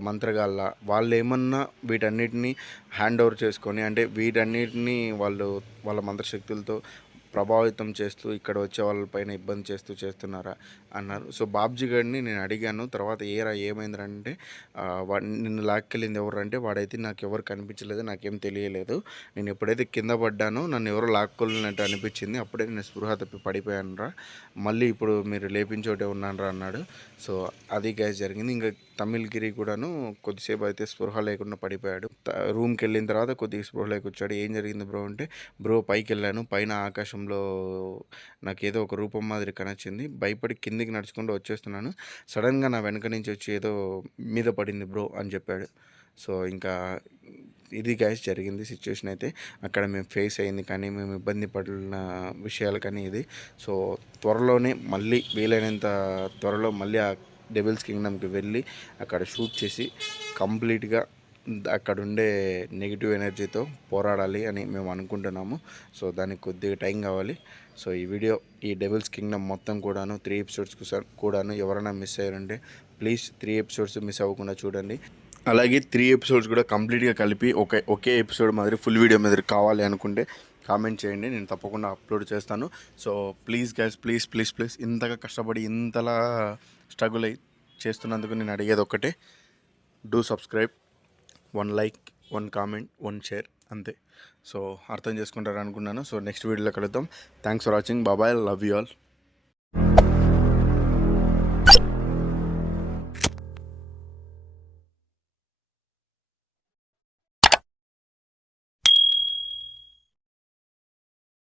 మంత్రగాళ్ళ, వాళ్ళు ఏమన్నా వీటన్నిటిని హ్యాండ్ ఓవర్ చేసుకొని, అంటే వీటన్నిటిని వాళ్ళు వాళ్ళ మంత్రశక్తులతో ప్రభావితం చేస్తూ ఇక్కడ వచ్చే వాళ్ళపైన ఇబ్బంది చేస్తున్నారా అన్నారు. సో బాబ్జీ గారిని నేను అడిగాను. తర్వాత ఏమైందంటే నిన్ను లాక్కెళ్ళింది ఎవరు అంటే, వాడైతే నాకు ఎవరు కనిపించలేదు, నాకేం తెలియలేదు, నేను ఎప్పుడైతే కింద పడ్డానో నన్ను ఎవరో లాక్కొల్లినట్టు అనిపించింది, అప్పుడే నేను స్పృహ తప్పి పడిపోయాను రా, మళ్ళీ ఇప్పుడు మీరు లేపించోటే ఉన్నాను రా అన్నాడు. సో అది గ్యాస్ జరిగింది. ఇంకా తమిళగిరి కూడాను కొద్దిసేపు అయితే స్పృహ లేకుండా పడిపోయాడు. రూమ్కి వెళ్ళిన తర్వాత కొద్దిగా స్పృహలోకి వచ్చాడు. ఏం జరిగింది బ్రో అంటే, బ్రో పైకి వెళ్ళాను, పైన ఆకాశంలో నాకేదో ఒక రూపం మాదిరి కనొచ్చింది, భయపడి కిందికి నడుచుకుంటూ వచ్చేస్తున్నాను, సడన్గా నా వెనక నుంచి వచ్చి ఏదో మీద పడింది బ్రో అని చెప్పాడు. సో ఇంకా ఇది గ్యాస్ జరిగింది సిచ్యువేషన్ అయితే అక్కడ మేము ఫేస్ అయింది, కానీ మేము ఇబ్బంది పడిన విషయాలు కానీ ఇది. సో త్వరలోనే మళ్ళీ వీలైనంత త్వరలో మళ్ళీ ఆ డెవిల్స్ కింగ్డమ్కి వెళ్ళి అక్కడ షూట్ చేసి కంప్లీట్గా అక్కడ ఉండే నెగిటివ్ ఎనర్జీతో పోరాడాలి అని మేము అనుకుంటున్నాము. సో దానికి కొద్దిగా టైం కావాలి. సో ఈ డెవిల్స్ కింగ్డమ్ మొత్తం కూడాను 3 ఎపిసోడ్స్ కూడాను ఎవరైనా మిస్ అయ్యారంటే ప్లీజ్ 3 ఎపిసోడ్స్ మిస్ అవ్వకుండా చూడండి. అలాగే 3 ఎపిసోడ్స్ కూడా కంప్లీట్గా కలిపి ఒకే ఎపిసోడ్ మాదిరి ఫుల్ వీడియో మాదిరి కావాలి అనుకుంటే కామెంట్ చేయండి, నేను తప్పకుండా అప్లోడ్ చేస్తాను. So please guys, please please please ఇంతగా కష్టపడి ఇంతలా స్ట్రగుల్ అయి చేస్తున్నందుకు నేను అడిగేది ఒక్కటే, do subscribe, 1 like, 1 comment, 1 share, అంతే. సో అర్థం చేసుకుంటారు అనుకున్నాను. సో నెక్స్ట్ వీడియోలో కలుద్దాం. Thanks for watching. బాబాయ్, లవ్ యూ ఆల్.